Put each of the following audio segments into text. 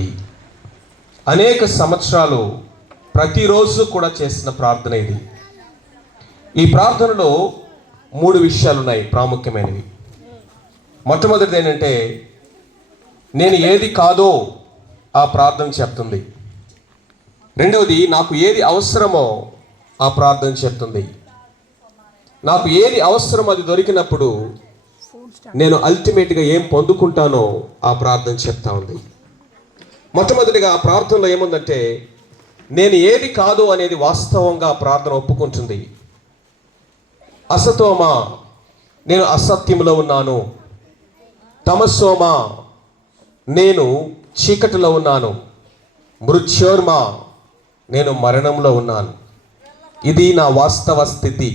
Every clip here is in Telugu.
చేయడానికి అనేక సంవత్సరాలు ప్రతిరోజు కూడా చేసిన ప్రార్థన ఇది. ఈ ప్రార్థనలో 3 విషయాలు ఉన్నాయి ప్రాముఖ్యమైనవి. మొట్టమొదటిది ఏంటంటే, నేను ఏది కాదో ఆ ప్రార్థన చెప్తుంది. రెండవది, నాకు ఏది అవసరమో ఆ ప్రార్థన చెప్తుంది. నాకు ఏది అవసరమో అది దొరికినప్పుడు నేను అల్టిమేట్గా ఏం పొందుకుంటానో ఆ ప్రార్థన చెప్తా ఉంది. మొట్టమొదటిగా ఆ ప్రార్థనలో ఏముందంటే, నేను ఏది కాదో అనేది వాస్తవంగా ప్రార్థన ఒప్పుకుంటుంది. అసతోమా, నేను అసత్యంలో ఉన్నాను. తమసోమా, నేను చీకటిలో ఉన్నాను. మృత్యోర్మా, నేను మరణంలో ఉన్నాను. ఇది నా వాస్తవ స్థితి.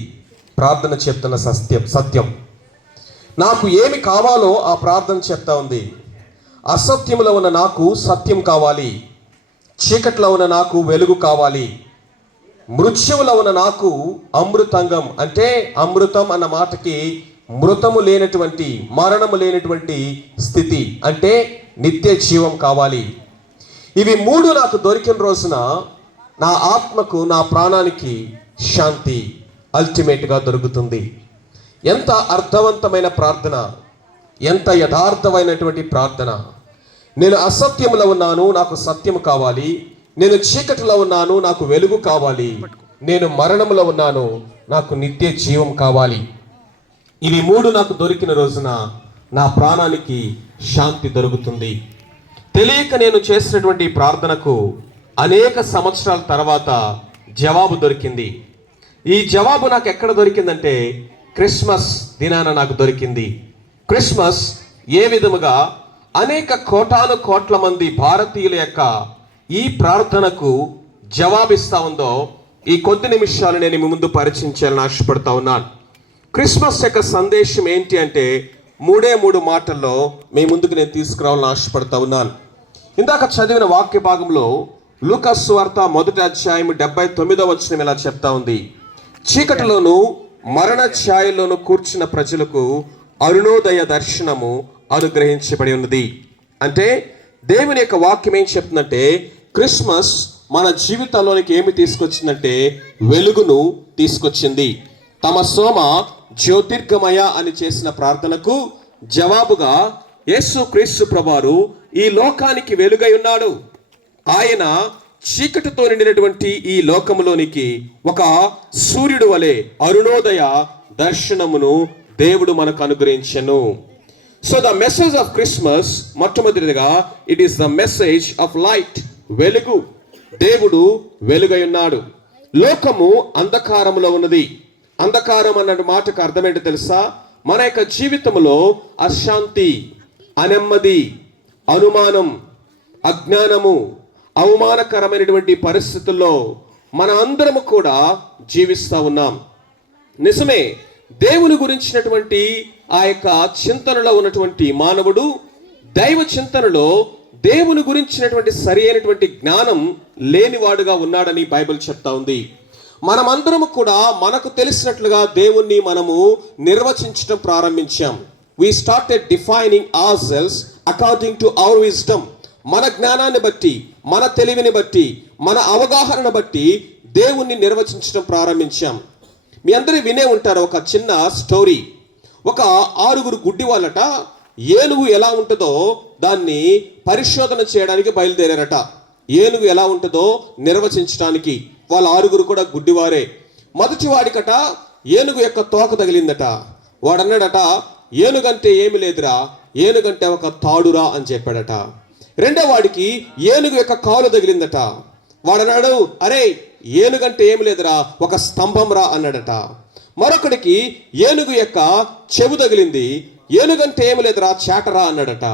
ప్రార్థన చెప్తున్న సత్యం. నాకు ఏమి కావాలో ఆ ప్రార్థన చెప్తా ఉంది. అసత్యంలో ఉన్న నాకు సత్యం కావాలి, చీకట్లో ఉన్న నాకు వెలుగు కావాలి, మృత్యువులో ఉన్న నాకు అమృతంగం, అంటే అమృతం అన్న మాటకి మృతము లేనటువంటి, మరణము లేనటువంటి స్థితి, అంటే నిత్య జీవం కావాలి. ఇవి 3 నాకు దొరికిన రోజున నా ఆత్మకు, నా ప్రాణానికి శాంతి అల్టిమేట్గా దొరుకుతుంది. ఎంత అర్థవంతమైన ప్రార్థన, ఎంత యథార్థమైనటువంటి ప్రార్థన. నేను అసత్యంలో ఉన్నాను, నాకు సత్యం కావాలి. నేను చీకటిలో ఉన్నాను, నాకు వెలుగు కావాలి. నేను మరణంలో ఉన్నాను, నాకు నిత్య జీవం కావాలి. ఇవి 3 నాకు దొరికిన రోజున నా ప్రాణానికి శాంతి దొరుకుతుంది. తెలియక నేను చేసినటువంటి ప్రార్థనకు అనేక సంవత్సరాల తర్వాత జవాబు దొరికింది. ఈ జవాబు నాకు ఎక్కడ దొరికిందంటే, క్రిస్మస్ దినాన నాకు దొరికింది. క్రిస్మస్ ఏ విధముగా అనేక కోటాను కోట్ల మంది భారతీయుల యొక్క ఈ ప్రార్థనకు జవాబిస్తా ఉందో ఈ కొద్ది నిమిషాలు నేను మీ ముందు పరిచయించాలని ఆశపడతా ఉన్నాను. క్రిస్మస్ యొక్క సందేశం ఏంటి అంటే, 3 మాటల్లో మీ ముందుకు నేను తీసుకురావాలని ఆశపడతా ఉన్నాను. ఇందాక చదివిన వాక్య భాగంలో లూకా సువార్త 1వ అధ్యాయం 79వ వచనం ఇలా చెప్తా ఉంది, చీకటిలోను మరణ ఛాయలోను కూర్చున్న ప్రజలకు అరుణోదయ దర్శనము అనుగ్రహించబడి ఉన్నది. అంటే దేవుని యొక్క వాక్యం ఏం చెప్తుందంటే, క్రిస్మస్ మన జీవితంలోనికి ఏమి తీసుకొచ్చిందంటే వెలుగును తీసుకొచ్చింది. తమ సోమ జ్యోతిర్గమయ అని చేసిన ప్రార్థనకు జవాబుగా యేసుక్రీస్తు ప్రభువారు ఈ లోకానికి వెలుగై ఉన్నాడు. ఆయన చీకటితో నిండినటువంటి ఈ లోకములోనికి ఒక సూర్యుడు వలె అరుణోదయ దర్శనమును దేవుడు మనకు అనుగ్రహించెను. So the message of Christmas, మొట్టమొదటిగా it is the message of light, వెలుగు. దేవుడు వెలుగై ఉన్నాడు. లోకము అంధకారములో ఉన్నది. అంధకారం అన్న మాటకు అర్థమేంటో తెలుసా? మన యొక్క జీవితంలో అశాంతి, అనెమ్మది, అనుమానం, అజ్ఞానము, అవమానకరమైనటువంటి పరిస్థితుల్లో మన అందరము కూడా జీవిస్తూ ఉన్నాం. నిజమే, దేవుని గురించినటువంటి ఆ యొక్క చింతనలో ఉన్నటువంటి మానవుడు దైవ చింతనలో దేవుని గురించినటువంటి సరి అయినటువంటి జ్ఞానం లేనివాడుగా ఉన్నాడని బైబిల్ చెప్తా ఉంది. మనమందరము కూడా మనకు తెలిసినట్లుగా దేవుణ్ణి మనము నిర్వచించడం ప్రారంభించాం. We started defining ourselves according to our wisdom. మన జ్ఞానాన్ని బట్టి, మన తెలివిని బట్టి, మన అవగాహనను బట్టి దేవుణ్ణి నిర్వచించడం ప్రారంభించాం. మీ అందరూ వినే ఉంటారు ఒక చిన్న స్టోరీ. ఒక 6 గుడ్డి వాళ్ళట ఏనుగు ఎలా ఉంటుందో దాన్ని పరిశోధన చేయడానికి బయలుదేరారట. ఏనుగు ఎలా ఉంటుందో నిర్వచించడానికి. వాళ్ళ 6 కూడా గుడ్డివారే. మొదటి వాడికట ఏనుగు యొక్క తోక తగిలిందట. వాడన్నాడట, ఏనుగంటే ఏమి లేదురా, ఏనుగంటే ఒక తాడురా అని చెప్పాడట. రెండో వాడికి ఏనుగు యొక్క కాలు తగిలిందట. వాడన్నాడు, అరే ఏనుగంటే ఏమి లేదురా, ఒక స్తంభం రా అన్నాడట. మరొకడికి ఏనుగు యొక్క చెవు తగిలింది. ఏనుగంటే ఏమి లేదురా, చేటరా అన్నాడట.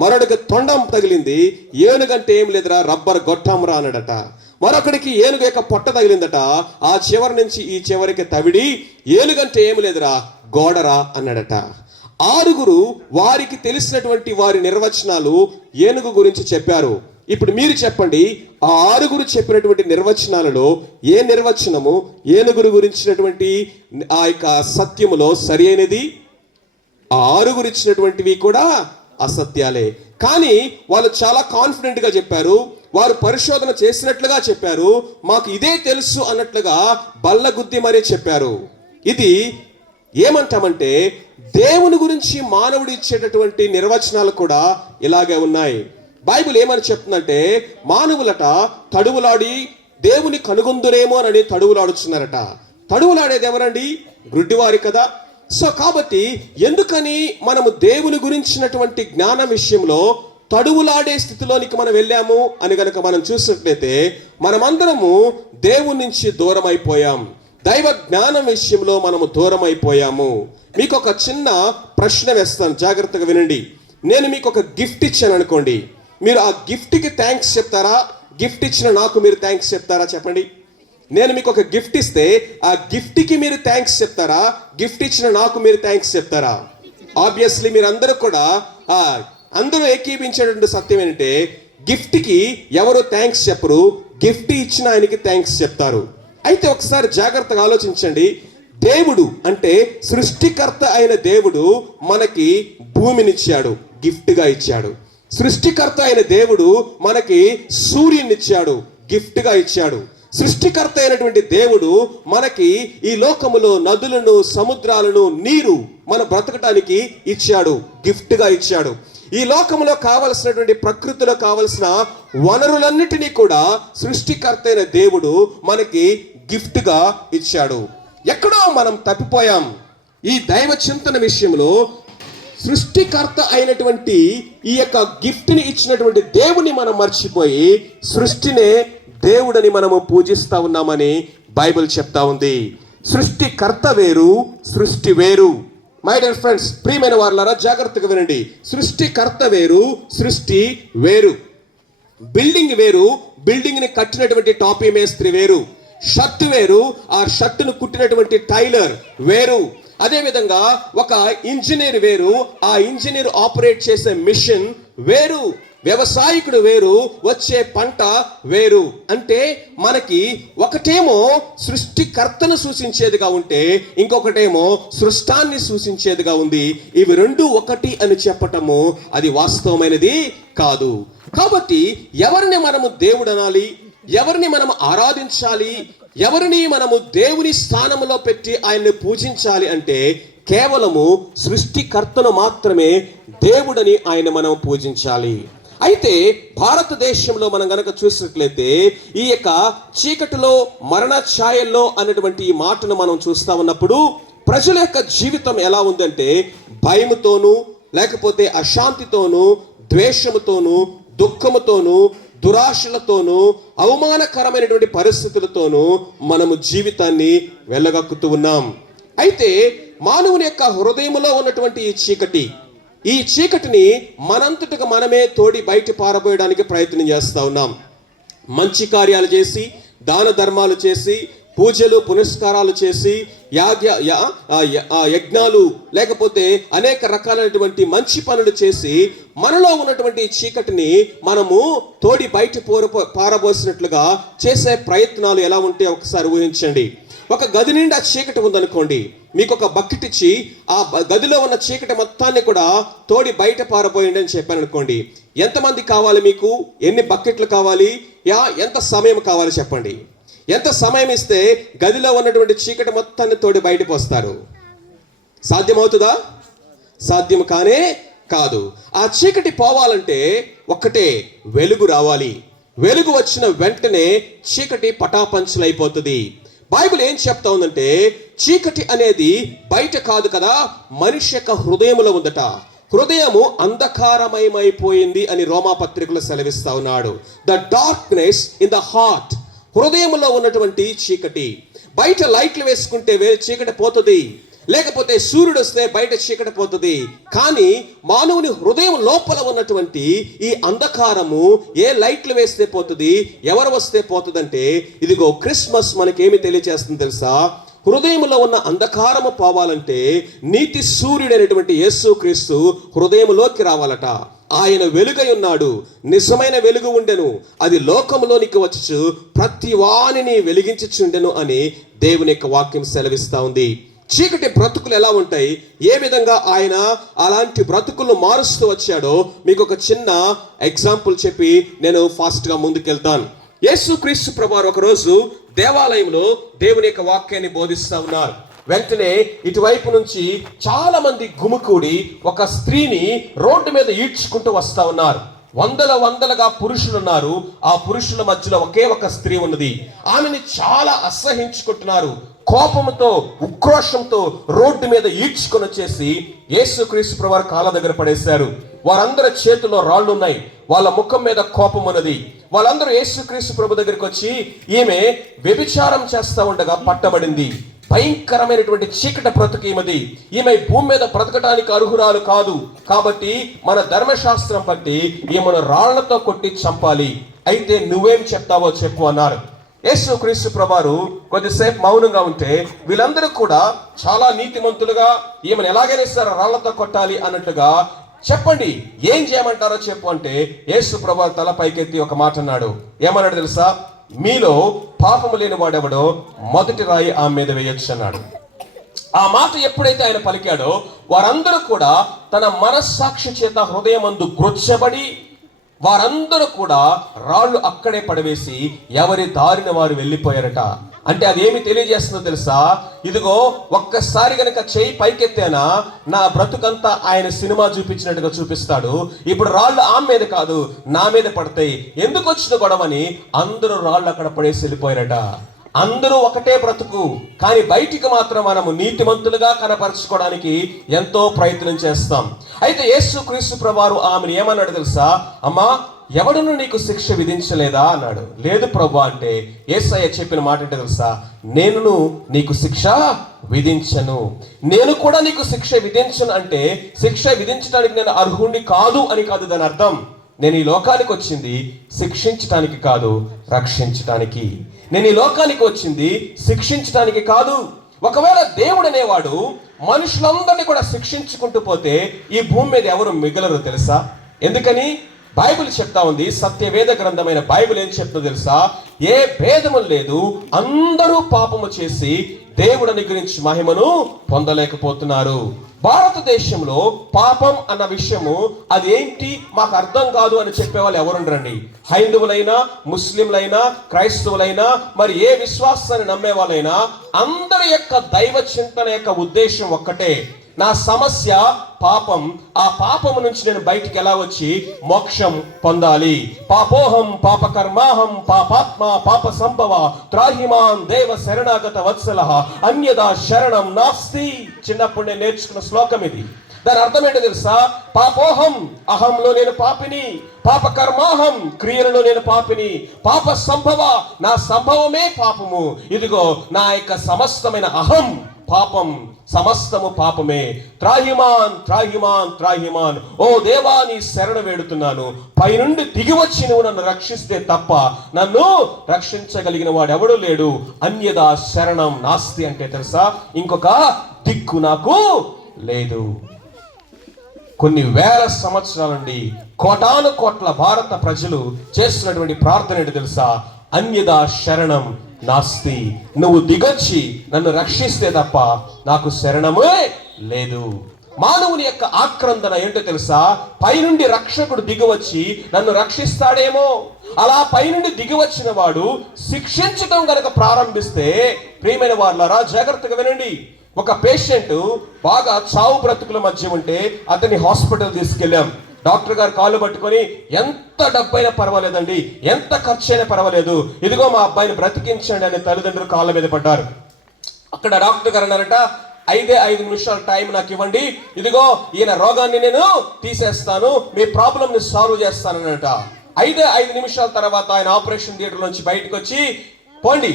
మరొకడికి తొండం తగిలింది. ఏనుగంటే ఏమి లేదురా, రబ్బర్ గొట్టం రా అన్నాడట. మరొకడికి ఏనుగు యొక్క పొట్ట తగిలిందట. ఆ చివరి నుంచి ఈ చివరికి తవిడి, ఏనుగంటే ఏమి లేదురా, గోడరా అన్నాడట. 6 వారికి తెలిసినటువంటి వారి నిర్వచనాలు ఏనుగు గురించి చెప్పారు. ఇప్పుడు మీరు చెప్పండి, ఆ 6 చెప్పినటువంటి నిర్వచనాలలో ఏ నిర్వచనము ఏనుగురు గురించినటువంటి ఆ యొక్క సత్యములో సరి అయినది? ఆ 6 ఇచ్చినటువంటివి కూడా అసత్యాలే. కానీ వాళ్ళు చాలా కాన్ఫిడెంట్గా చెప్పారు, వారు పరిశోధన చేసినట్లుగా చెప్పారు, మాకు ఇదే తెలుసు అన్నట్లుగా బల్లగుద్ది మరీ చెప్పారు. ఇది ఏమంటామంటే దేవుని గురించి మానవుడు ఇచ్చేటటువంటి నిర్వచనాలు కూడా ఇలాగే ఉన్నాయి. బైబిల్ ఏమని చెప్తుందంటే మానవులట తడువులాడి దేవుని కనుగొందురేమో అని తడువులాడుచున్నారట. తడువులాడేది ఎవరండి? గుడ్డివారి కదా. సో కాబట్టి ఎందుకని మనము దేవుని గురించినటువంటి జ్ఞానం విషయంలో తడువులాడే స్థితిలోనికి మనం వెళ్ళాము అని కనుక మనం చూసినట్లయితే మనమందరము దేవుని నుంచి దూరం అయిపోయాం. దైవ జ్ఞానం విషయంలో మనము దూరం అయిపోయాము. మీకు ఒక చిన్న ప్రశ్న వేస్తాను, జాగ్రత్తగా వినండి. నేను మీకు ఒక గిఫ్ట్ ఇచ్చాను అనుకోండి, మీరు ఆ గిఫ్ట్కి థ్యాంక్స్ చెప్తారా? గిఫ్ట్ ఇచ్చిన నాకు మీరు థ్యాంక్స్ చెప్తారా? చెప్పండి. నేను మీకు ఒక గిఫ్ట్ ఇస్తే ఆ గిఫ్ట్కి మీరు థ్యాంక్స్ చెప్తారా? గిఫ్ట్ ఇచ్చిన నాకు మీరు థ్యాంక్స్ చెప్తారా? ఆబ్వియస్లీ మీరు అందరూ కూడా అందరూ ఏకీపించేటువంటి సత్యం ఏంటంటే గిఫ్ట్కి ఎవరు థ్యాంక్స్ చెప్పరు, గిఫ్ట్ ఇచ్చిన ఆయనకి థ్యాంక్స్ చెప్తారు. అయితే ఒకసారి జాగ్రత్తగా ఆలోచించండి. దేవుడు అంటే సృష్టికర్త అయిన దేవుడు మనకి భూమినిచ్చాడు, గిఫ్ట్గా ఇచ్చాడు. సృష్టికర్త అయిన దేవుడు మనకి సూర్యునిచ్చాడు, గిఫ్ట్గా ఇచ్చాడు. సృష్టికర్త అయినటువంటి దేవుడు మనకి ఈ లోకములో నదులను, సముద్రాలను, నీరు మన బ్రతకటానికి ఇచ్చాడు, గిఫ్ట్గా ఇచ్చాడు. ఈ లోకంలో కావలసినటువంటి ప్రకృతిలో కావలసిన వనరులన్నిటినీ కూడా సృష్టికర్త అయిన దేవుడు మనకి గిఫ్ట్గా ఇచ్చాడు. ఎక్కడో మనం తప్పిపోయాం. ఈ దైవ చింతన విషయంలో సృష్టికర్త అయినటువంటి ఈ యొక్క గిఫ్ట్ని ఇచ్చినటువంటి దేవుని మనం మర్చిపోయి సృష్టినే దేవుడని మనము పూజిస్తా ఉన్నామని బైబిల్ చెప్తా ఉంది. సృష్టికర్త వేరు, సృష్టి వేరు. మై డియర్ ఫ్రెండ్స్, ప్రియమైన వారులారా జాగ్రత్తగా వినండి. సృష్టికర్త వేరు, సృష్టి వేరు. బిల్డింగ్ వేరు, బిల్డింగ్ ని కట్టినటువంటి టాపీ మేస్త్రి వేరు. షర్ట్ వేరు, ఆ షర్టును కుట్టినటువంటి టైలర్ వేరు. అదేవిధంగా ఒక ఇంజనీర్ వేరు, ఆ ఇంజనీర్ ఆపరేట్ చేసే మిషన్ వేరు. వ్యవసాయకుడు వేరు, వచ్చే పంట వేరు. అంటే మనకి ఒకటేమో సృష్టికర్తను సూచించేదిగా ఉంటే ఇంకొకటేమో సృష్టాన్ని సూచించేదిగా ఉంది. ఇవి రెండు ఒకటి అని చెప్పటము అది వాస్తవమైనది కాదు. కాబట్టి ఎవరిని మనము దేవుడు అనాలి, ఎవరిని మనము ఆరాధించాలి, ఎవరిని మనము దేవుని స్థానంలో పెట్టి ఆయన్ని పూజించాలి అంటే కేవలము సృష్టికర్తను మాత్రమే దేవుడని ఆయన మనం పూజించాలి. అయితే భారతదేశంలో మనం గనక చూసినట్లయితే ఈ యొక్క చీకటిలో మరణ ఛాయల్లో అన్నటువంటి ఈ మాటను మనం చూస్తా ఉన్నప్పుడు ప్రజల యొక్క జీవితం ఎలా ఉందంటే భయముతోనూ, లేకపోతే అశాంతితోనూ, ద్వేషముతోనూ, దుఃఖముతోనూ, దురాశలతోనూ, అవమానకరమైనటువంటి పరిస్థితులతోనూ మనము జీవితాన్ని వెళ్ళగక్కుతూ ఉన్నాం. అయితే మానవుని యొక్క హృదయంలో ఉన్నటువంటి ఈ చీకటిని మనంతటికి మనమే తోడి బయట పారబోయడానికి ప్రయత్నం చేస్తూ ఉన్నాం. మంచి కార్యాలు చేసి, దాన ధర్మాలు చేసి, పూజలు పునస్కారాలు చేసి, యజ్ఞాలు, లేకపోతే అనేక రకాలైనటువంటి మంచి పనులు చేసి మనలో ఉన్నటువంటి చీకటిని మనము తోడి బయట పారబోసినట్లుగా చేసే ప్రయత్నాలు ఎలా ఉంటే ఒకసారి ఊహించండి. ఒక గది నిండా చీకటి ఉందనుకోండి, మీకు ఒక బకెట్ ఇచ్చి ఆ గదిలో ఉన్న చీకటి మొత్తాన్ని కూడా తోడి బయట పారబోయండి అని చెప్పాను అనుకోండి. ఎంతమంది కావాలి మీకు? ఎన్ని బకెట్లు కావాలి? ఎంత సమయం కావాలి చెప్పండి. ఎంత సమయం ఇస్తే గదిలో ఉన్నటువంటి చీకటి మొత్తాన్ని తోడి బయటకు వస్తారు? సాధ్యమవుతుందా? సాధ్యం కానే కాదు. ఆ చీకటి పోవాలంటే ఒక్కటే, వెలుగు రావాలి. వెలుగు వచ్చిన వెంటనే చీకటి పటాపంచలైపోతుంది. బైబిల్ ఏం చెప్తా ఉందంటే చీకటి అనేది బయట కాదు కదా, మనిషి యొక్క హృదయంలో ఉందట. హృదయము అంధకారమయమైపోయింది అని రోమాపత్రికలో సెలవిస్తా ఉన్నాడు. The darkness in the heart. హృదయంలో ఉన్నటువంటి చీకటి. బయట లైట్లు వేసుకుంటే చీకటి పోతుంది, లేకపోతే సూర్యుడు వస్తే బయట చీకటి పోతుంది. కానీ మానవుని హృదయం లోపల ఉన్నటువంటి ఈ అంధకారము ఏ లైట్లు వేస్తే పోతుంది, ఎవరు వస్తే పోతుందంటే, ఇదిగో క్రిస్మస్ మనకేమి తెలియజేస్తుంది తెలుసా? హృదయంలో ఉన్న అంధకారము పోవాలంటే నీతి సూర్యుడైనటువంటి యేసుక్రీస్తు హృదయంలోకి రావాలట. ఆయన వెలుగై ఉన్నాడు, నిజమైన వెలుగు ఉండెను, అది లోకంలోనికి వచ్చి ప్రతి వానిని వెలిగించుచుండెను అని దేవుని యొక్క వాక్యం సెలవిస్తా ఉంది. చీకటి బ్రతుకులు ఎలా ఉంటాయి, ఏ విధంగా ఆయన అలాంటి బ్రతుకులను మారుస్తూ వచ్చాడో మీకు ఒక చిన్న ఎగ్జాంపుల్ చెప్పి నేను ఫాస్ట్గా ముందుకెళ్తాను. యేసుక్రీస్తు ప్రభువారు ఒకరోజు దేవాలయంలో దేవుని యొక్క వాక్యాన్ని బోధిస్తూ ఉన్నారు. వెంటనే ఇటువైపు నుంచి చాలా మంది గుమికూడి ఒక స్త్రీని రోడ్డు మీద ఈడ్చుకుంటూ వస్తా ఉన్నారు. వందలుగా పురుషులు ఉన్నారు. ఆ పురుషుల మధ్యలో ఒకే ఒక స్త్రీ ఉన్నది. ఆమెని చాలా అసహించుకుంటున్నారు. కోపంతో, ఉక్రోషంతో రోడ్డు మీద ఈడ్చుకొని వచ్చేసి యేసుక్రీస్తు ప్రభువారి కాళ్ళ దగ్గర పడేశారు. వారందరి చేతుల్లో రాళ్ళు ఉన్నాయి. వాళ్ళ ముఖం మీద కోపం ఉన్నది. వాళ్ళందరూ యేసుక్రీస్తు ప్రభు దగ్గరికి వచ్చి, ఈమె వ్యభిచారం చేస్తా ఉండగా పట్టబడింది, భయంకరమైనటువంటి చీకటి బ్రతుకు ఈమె భూమి మీద బ్రతకడానికి అర్హురాలు కాదు, కాబట్టి మన ధర్మశాస్త్రం బట్టి ఈమెను రాళ్లతో కొట్టి చంపాలి, అయితే నువ్వేం చెప్తావో చెప్పు అన్నారు. యేసుక్రీస్తు ప్రభువారు కొద్దిసేపు మౌనంగా ఉంటే వీళ్ళందరూ కూడా చాలా నీతిమంతులుగా ఈమెను ఎలాగైనా సరే రాళ్లతో కొట్టాలి అన్నట్టుగా, చెప్పండి ఏం చేయమంటారో చెప్పు అంటే యేసు ప్రభువారు తల పైకెత్తి ఒక మాట అన్నాడు. ఏమన్నాడు తెలుసా? మీలో పాపము లేని వాడెవడో మొదటి రాయి ఆమె మీద వేయొచ్చు అన్నాడు. ఆ మాట ఎప్పుడైతే ఆయన పలికాడో వారందరూ కూడా తన మనస్సాక్షి చేత హృదయమందు గ్రొచ్చబడి వారందరూ కూడా రాళ్ళు అక్కడే పడవేసి ఎవరి దారిన వారు వెళ్ళిపోయారట. అంటే అదేమి తెలియజేస్తుందో తెలుసా? ఇదిగో ఒక్కసారి గనక చేయి పైకెత్తేనా నా బ్రతుకంతా ఆయన సినిమా చూపించినట్టుగా చూపిస్తాడు. ఇప్పుడు రాళ్ళు ఆమె మీద కాదు నా మీద పడతాయి. ఎందుకు వచ్చిన గొడవని అందరూ రాళ్ళు అక్కడ పడేసి వెళ్ళిపోయారట. అందరూ ఒకటే బ్రతుకు, కానీ బయటికి మాత్రం మనము నీతిమంతులుగా కనపరచుకోవడానికి ఎంతో ప్రయత్నం చేస్తాం. అయితే యేసుక్రీస్తు ప్రభువారు ఆమెను ఏమన్నాడు తెలుసా? అమ్మా, ఎవడును నీకు శిక్ష విధించలేదా అన్నాడు. లేదు ప్రభు అంటే యేసయ్య చెప్పిన మాట అంటే తెలుసా? నేను నీకు శిక్ష విధించను, నేను కూడా నీకు శిక్ష విధించను. అంటే శిక్ష విధించడానికి నేను అర్హుణ్ణి కాదు అని కాదు దాని అర్థం. నేను ఈ లోకానికి వచ్చింది శిక్షించడానికి కాదు, రక్షించడానికి. నేను ఈ లోకానికి వచ్చింది శిక్షించడానికి కాదు. ఒకవేళ దేవుడు అనేవాడు మనుషులందరినీ కూడా శిక్షించుకుంటూ పోతే ఈ భూమి మీద ఎవరు మిగలరు తెలుసా? ఎందుకని? బైబిల్ చెప్తా ఉంది, సత్యవేద గ్రంథమైన బైబిల్ ఏం చెప్తుందో తెలుసా? ఏ భేదము లేదు, అందరూ పాపము చేసి దేవుడు అనుగ్రహించి మహిమను పొందలేకపోతున్నారు. భారతదేశంలో పాపం అన్న విషయము అది ఏంటి మాకు అర్థం కాదు అని చెప్పేవాళ్ళు ఎవరుండరండి. హైందువులైనా, ముస్లింలైనా, క్రైస్తవులైనా, మరి ఏ విశ్వాసాన్ని నమ్మే వాళ్ళైనా అందరి యొక్క దైవ చింతన యొక్క ఉద్దేశం ఒక్కటే. నా సమస్య పాపం. ఆ పాపము నుంచి నేను బయటికి ఎలా వచ్చి మోక్షం పొందాలి. పాపోహం పాపకర్మాహం పాపాత్మ పాప సంభవ త్రాహిమాన్ దేవ శరణాగత వత్సలః అన్యదా శరణం నాస్తి. చిన్నప్పుడు నేను నేర్చుకున్న శ్లోకం ఇది. దాని అర్థం ఏంటో తెలుసా? పాపోహం, అహంలో నేను పాపిని. పాపకర్మాహం, క్రియలలో నేను పాపిని. పాప సంభవ, నా సంభవమే పాపము. ఇదిగో నా యొక్క సమస్తమైన అహం పాపం, సమస్తము పాపమే. త్రాహిమాన్ త్రాహిమాన్ త్రాహిమాన్, ఓ దేవా నీ శరణ వేడుతున్నాను, పైనుండి దిగి వచ్చి నువ్వు నన్ను రక్షిస్తే తప్ప నన్ను రక్షించగలిగిన వాడు ఎవడు లేడు. అన్యదా శరణం నాస్తి అంటే తెలుసా? ఇంకొక దిక్కు నాకు లేదు. కొన్ని వేల సంవత్సరాల నుండి కోటాను కోట్ల భారత ప్రజలు చేస్తున్నటువంటి ప్రార్థన ఏంటి తెలుసా? అన్యదా శరణం నాస్తి, నువ్వు దిగొచ్చి నన్ను రక్షిస్తే తప్ప నాకు శరణమే లేదు. మానవుని యొక్క ఆక్రందన ఏంటో తెలుసా? పైనుండి రక్షకుడు దిగివచ్చి నన్ను రక్షిస్తాడేమో. అలా పైనుండి దిగివచ్చిన వాడు శిక్షించడం గనక ప్రారంభిస్తే, ప్రియమైన వాళ్ళారా జాగ్రత్తగా వినండి. ఒక పేషెంట్ బాగా చావు బ్రతుకుల మధ్య ఉంటే అతన్ని హాస్పిటల్ తీసుకెళ్ళాం. డాక్టర్ గారు కాళ్ళు పట్టుకొని, ఎంత డబ్బైనా పర్వాలేదండి, ఎంత ఖర్చు అయినా పర్వాలేదు, ఇదిగో మా అబ్బాయిని బ్రతికించండి అని తల్లిదండ్రులు కాళ్ళ మీద పడ్డారు. అక్కడ డాక్టర్ గారు అన్నారట, 5 నిమిషాలు టైం నాకు ఇవ్వండి, ఇదిగో ఈయన రోగాన్ని నేను తీసేస్తాను, మీ ప్రాబ్లమ్ ని సాల్వ్ చేస్తానన్నట. 5 నిమిషాల తర్వాత ఆయన ఆపరేషన్ థియేటర్ నుంచి బయటకు వచ్చి, పోండి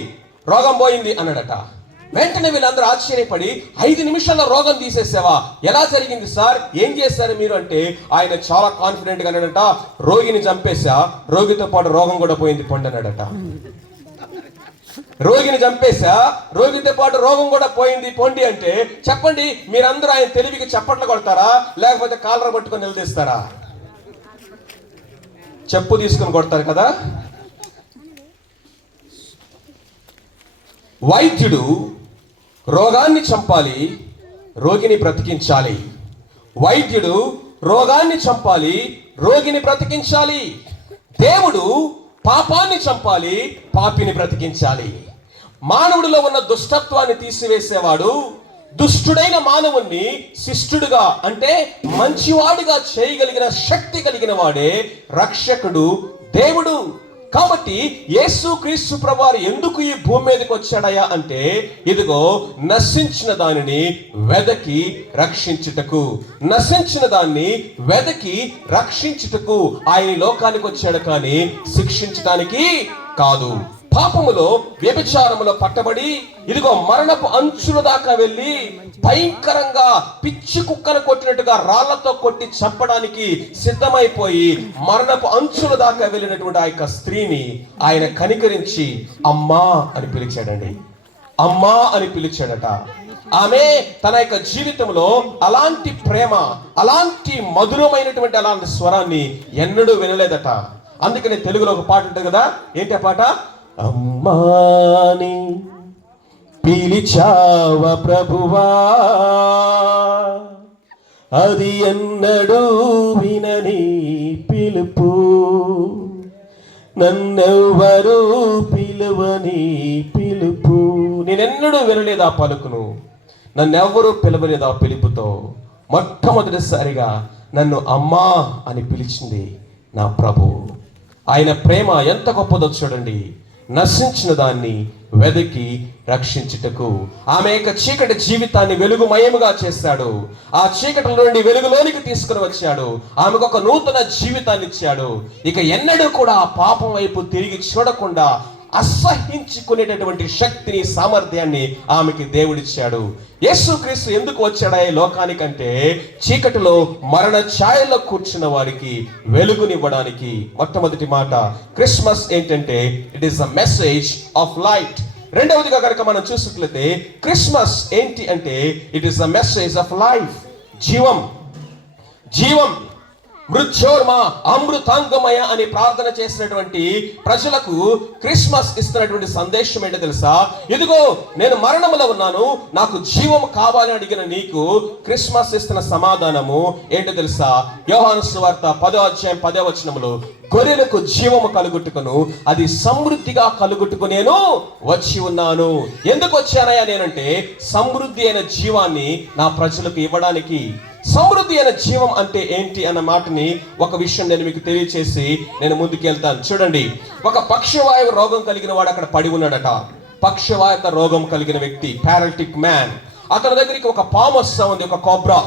రోగం పోయింది అన్నాడట. వెంటనే వీళ్ళందరూ ఆశ్చర్యపడి, 5 నిమిషాల్లో రోగం తీసేసావా? ఎలా జరిగింది సార్, ఏం చేశారు మీరు అంటే ఆయన చాలా కాన్ఫిడెంట్ గా అన్నాడట, రోగిని చంపేశా, రోగితో పాటు రోగం కూడా పోయింది పొండి అన్నాడట. రోగిని చంపేశా, రోగితో పాటు రోగం కూడా పోయింది పొండి అంటే, చెప్పండి మీరందరూ ఆయన తెలివికి చప్పట్లు కొడతారా, లేకపోతే కాలర పట్టుకొని నిలదీస్తారా? చెప్పు తీసుకొని కొడతారు కదా. వైద్యుడు రోగాన్ని చంపాలి, రోగిని బ్రతికించాలి. వైద్యుడు రోగాన్ని చంపాలి, రోగిని బ్రతికించాలి. దేవుడు పాపాన్ని చంపాలి, పాపిని బ్రతికించాలి. మానవుడిలో ఉన్న దుష్టత్వాన్ని తీసివేసేవాడు దుష్టుడైన మానవుణ్ణి శిష్టుడుగా అంటే మంచివాడిగా చేయగలిగిన శక్తి కలిగిన వాడే రక్షకుడు దేవుడు. కాబట్టి యేసుక్రీస్తు ప్రభువారు ఎందుకు ఈ భూమి మీదకి వచ్చాడయా అంటే, ఇదిగో నశించిన దానిని వెదకి రక్షించుటకు, నశించిన దాన్ని వెదకి రక్షించుటకు ఆయన లోకానికి వచ్చాడు, కానీ శిక్షించడానికి కాదు. పాపములో వ్యభిచారములో పట్టబడి ఇదిగో మరణపు అంచుల దాకా వెళ్ళి భయంకరంగా పిచ్చి కుక్కను కొట్టినట్టుగా రాళ్లతో కొట్టి చంపడానికి సిద్ధమైపోయి మరణపు అంచుల దాకా వెళ్ళినటువంటి ఆ యొక్క స్త్రీని ఆయన కనికరించి అమ్మా అని పిలిచాడండి. అమ్మా అని పిలిచాడట. ఆమె తన యొక్క జీవితంలో అలాంటి ప్రేమ, అలాంటి మధురమైనటువంటి అలాంటి స్వరాన్ని ఎన్నడూ వినలేదట. అందుకని తెలుగులో ఒక పాట ఉంటుంది కదా, ఏంటి ఆ పాట? అమ్మాని పిలిచావ ప్రభువా, అది ఎన్నడూ వినని పిలుపు, నన్నెవ్వరూ పిలువని పిలుపు. నేనెన్నడూ వినలేదు ఆ పలుకును, నన్నెవ్వరూ పిలవలేదు ఆ పిలుపుతో. మొట్టమొదటిసారిగా నన్ను అమ్మా అని పిలిచింది నా ప్రభు. ఆయన ప్రేమ ఎంత గొప్పదో చూడండి. నశించిన దాన్ని వెదకి రక్షించుటకు ఆమె యొక్క చీకటి జీవితాన్ని వెలుగుమయముగా చేశాడు. ఆ చీకటి నుండి వెలుగులోనికి తీసుకుని వచ్చాడు. ఆమెకు ఒక నూతన జీవితాన్ని ఇచ్చాడు. ఇక ఎన్నడూ కూడా ఆ పాపం వైపు తిరిగి చూడకుండా అసహించుకునేటటువంటి శక్తిని, సామర్థ్యాన్ని ఆమెకి దేవుడిచ్చాడు. యేసుక్రీస్తు ఎందుకు వచ్చాడా ఈ లోకానికంటే, చీకటిలో మరణ ఛాయలో కూర్చున్న వారికి వెలుగునివ్వడానికి. మొట్టమొదటి మాట క్రిస్మస్ ఏంటంటే it is the message of light. రెండవదిగా కనుక మనం చూసినట్లయితే క్రిస్మస్ ఏంటి అంటే it is the message of life. జీవం, జీవం. మృత్యోర్మ అమృతాంగమయ అని ప్రార్థన చేసినటువంటి ప్రజలకు క్రిస్మస్ ఇస్తున్నటువంటి సందేశం ఏంటో తెలుసా? ఇదిగో నేను మరణములో ఉన్నాను, నాకు జీవం కావాలని అడిగిన నీకు క్రిస్మస్ ఇస్తున్న సమాధానము ఏంటో తెలుసా? యోహాను సువార్త 10వ అధ్యాయం 10వ వచనములో, గొర్రెలకు జీవము కలుగుట్టుకును, అది సమృద్ధిగా కలుగుట్టుకు నేను వచ్చి ఉన్నాను. ఎందుకు వచ్చానయ్యా నేనంటే సమృద్ధి అయిన జీవాన్ని నా ప్రజలకు ఇవ్వడానికి. సమృద్ధి అయిన జీవం అంటే ఏంటి అన్న మాటని ఒక విషయం నేను మీకు తెలియచేసి నేను ముందుకెళ్తాను. చూడండి, ఒక పక్షవాయు రోగం కలిగిన వాడు అక్కడ పడి ఉన్నాడట. పక్షవాయు రోగం కలిగిన వ్యక్తి, పారాలిటిక్ మ్యాన్. అతని దగ్గరికి ఒక పాము వస్తా ఉంది, ఒక కోబ్రా,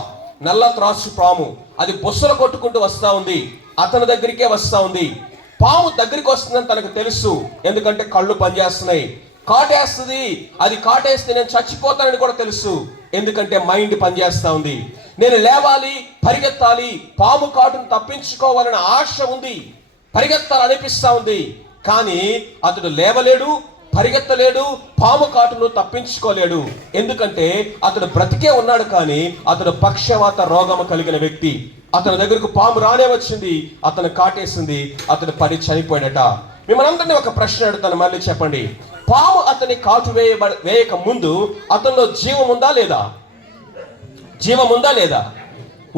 నల్ల త్రాసు పాము. అది బొస్సలు కొట్టుకుంటూ వస్తా ఉంది, అతని దగ్గరికే వస్తా ఉంది. పాము దగ్గరికి వస్తుందని తనకు తెలుసు, ఎందుకంటే కళ్ళు పనిచేస్తున్నాయి. కాటేస్తుంది, అది కాటేస్తే నేను చచ్చిపోతానని కూడా తెలుసు, ఎందుకంటే మైండ్ పనిచేస్తా ఉంది. నేను లేవాలి, పరిగెత్తాలి, పాము కాటును తప్పించుకోవాలనే ఆశ ఉంది, పరిగెత్తాలనిపిస్తా ఉంది. కానీ అతడు లేవలేడు, పరిగెత్తలేడు, పాము కాటును తప్పించుకోలేడు. ఎందుకంటే అతడు బ్రతికే ఉన్నాడు, కానీ అతడు పక్షవాత రోగము కలిగిన వ్యక్తి. అతని దగ్గరకు పాము రానే వచ్చింది, అతను కాటేసింది, అతడు పడి చనిపోయాడట. మిమ్మల్ని అందరినీ ఒక ప్రశ్న అడుగుతాను, మళ్ళీ చెప్పండి. పాము అతని కాటు వేయక ముందు అతనిలో జీవం ఉందా లేదా? జీవం ఉందా లేదా?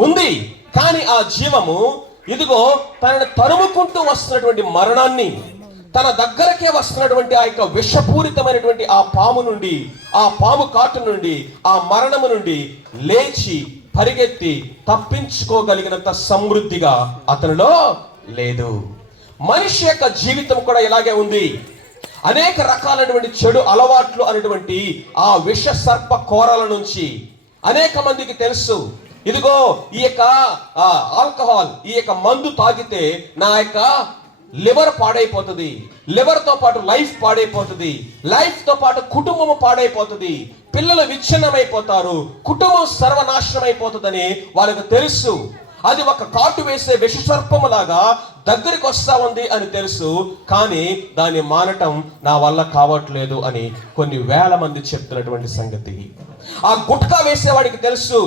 ఉంది. కానీ ఆ జీవము ఇదిగో తనని తరుముకుంటూ వస్తున్నటువంటి మరణాన్ని, తన దగ్గరకే వస్తున్నటువంటి ఆ యొక్క విషపూరితమైనటువంటి ఆ పాము నుండి, ఆ పాము కాటు నుండి, ఆ మరణము నుండి లేచి పరిగెత్తి తప్పించుకోగలిగినంత సమృద్ధిగా అతనిలో లేదు. మనిషి యొక్క జీవితం కూడా ఇలాగే ఉంది. అనేక రకాలైనటువంటి చెడు అలవాట్లు అనేటువంటి ఆ విష సర్ప కోరల నుంచి అనేక మందికి తెలుసు, ఇదిగో ఈ యొక్క ఆల్కహాల్, ఈ యొక్క మందు తాగితే నా యొక్క లివర్ పాడైపోతుంది, లివర్ తో పాటు లైఫ్ పాడైపోతుంది, లైఫ్ తో పాటు కుటుంబం పాడైపోతుంది, పిల్లలు విచ్ఛిన్నమైపోతారు, కుటుంబం సర్వనాశనం అయిపోతుందని వాళ్ళకు తెలుసు. అది ఒక కాటు వేసే విషసర్పములాగా దగ్గరికి వస్తా ఉంది అని తెలుసు, కానీ దాన్ని మానటం నా వల్ల కావట్లేదు అని కొన్ని వేల మంది చెప్తున్నటువంటి సంగతి. ఆ గుట్కా వేసేవాడికి తెలుసు,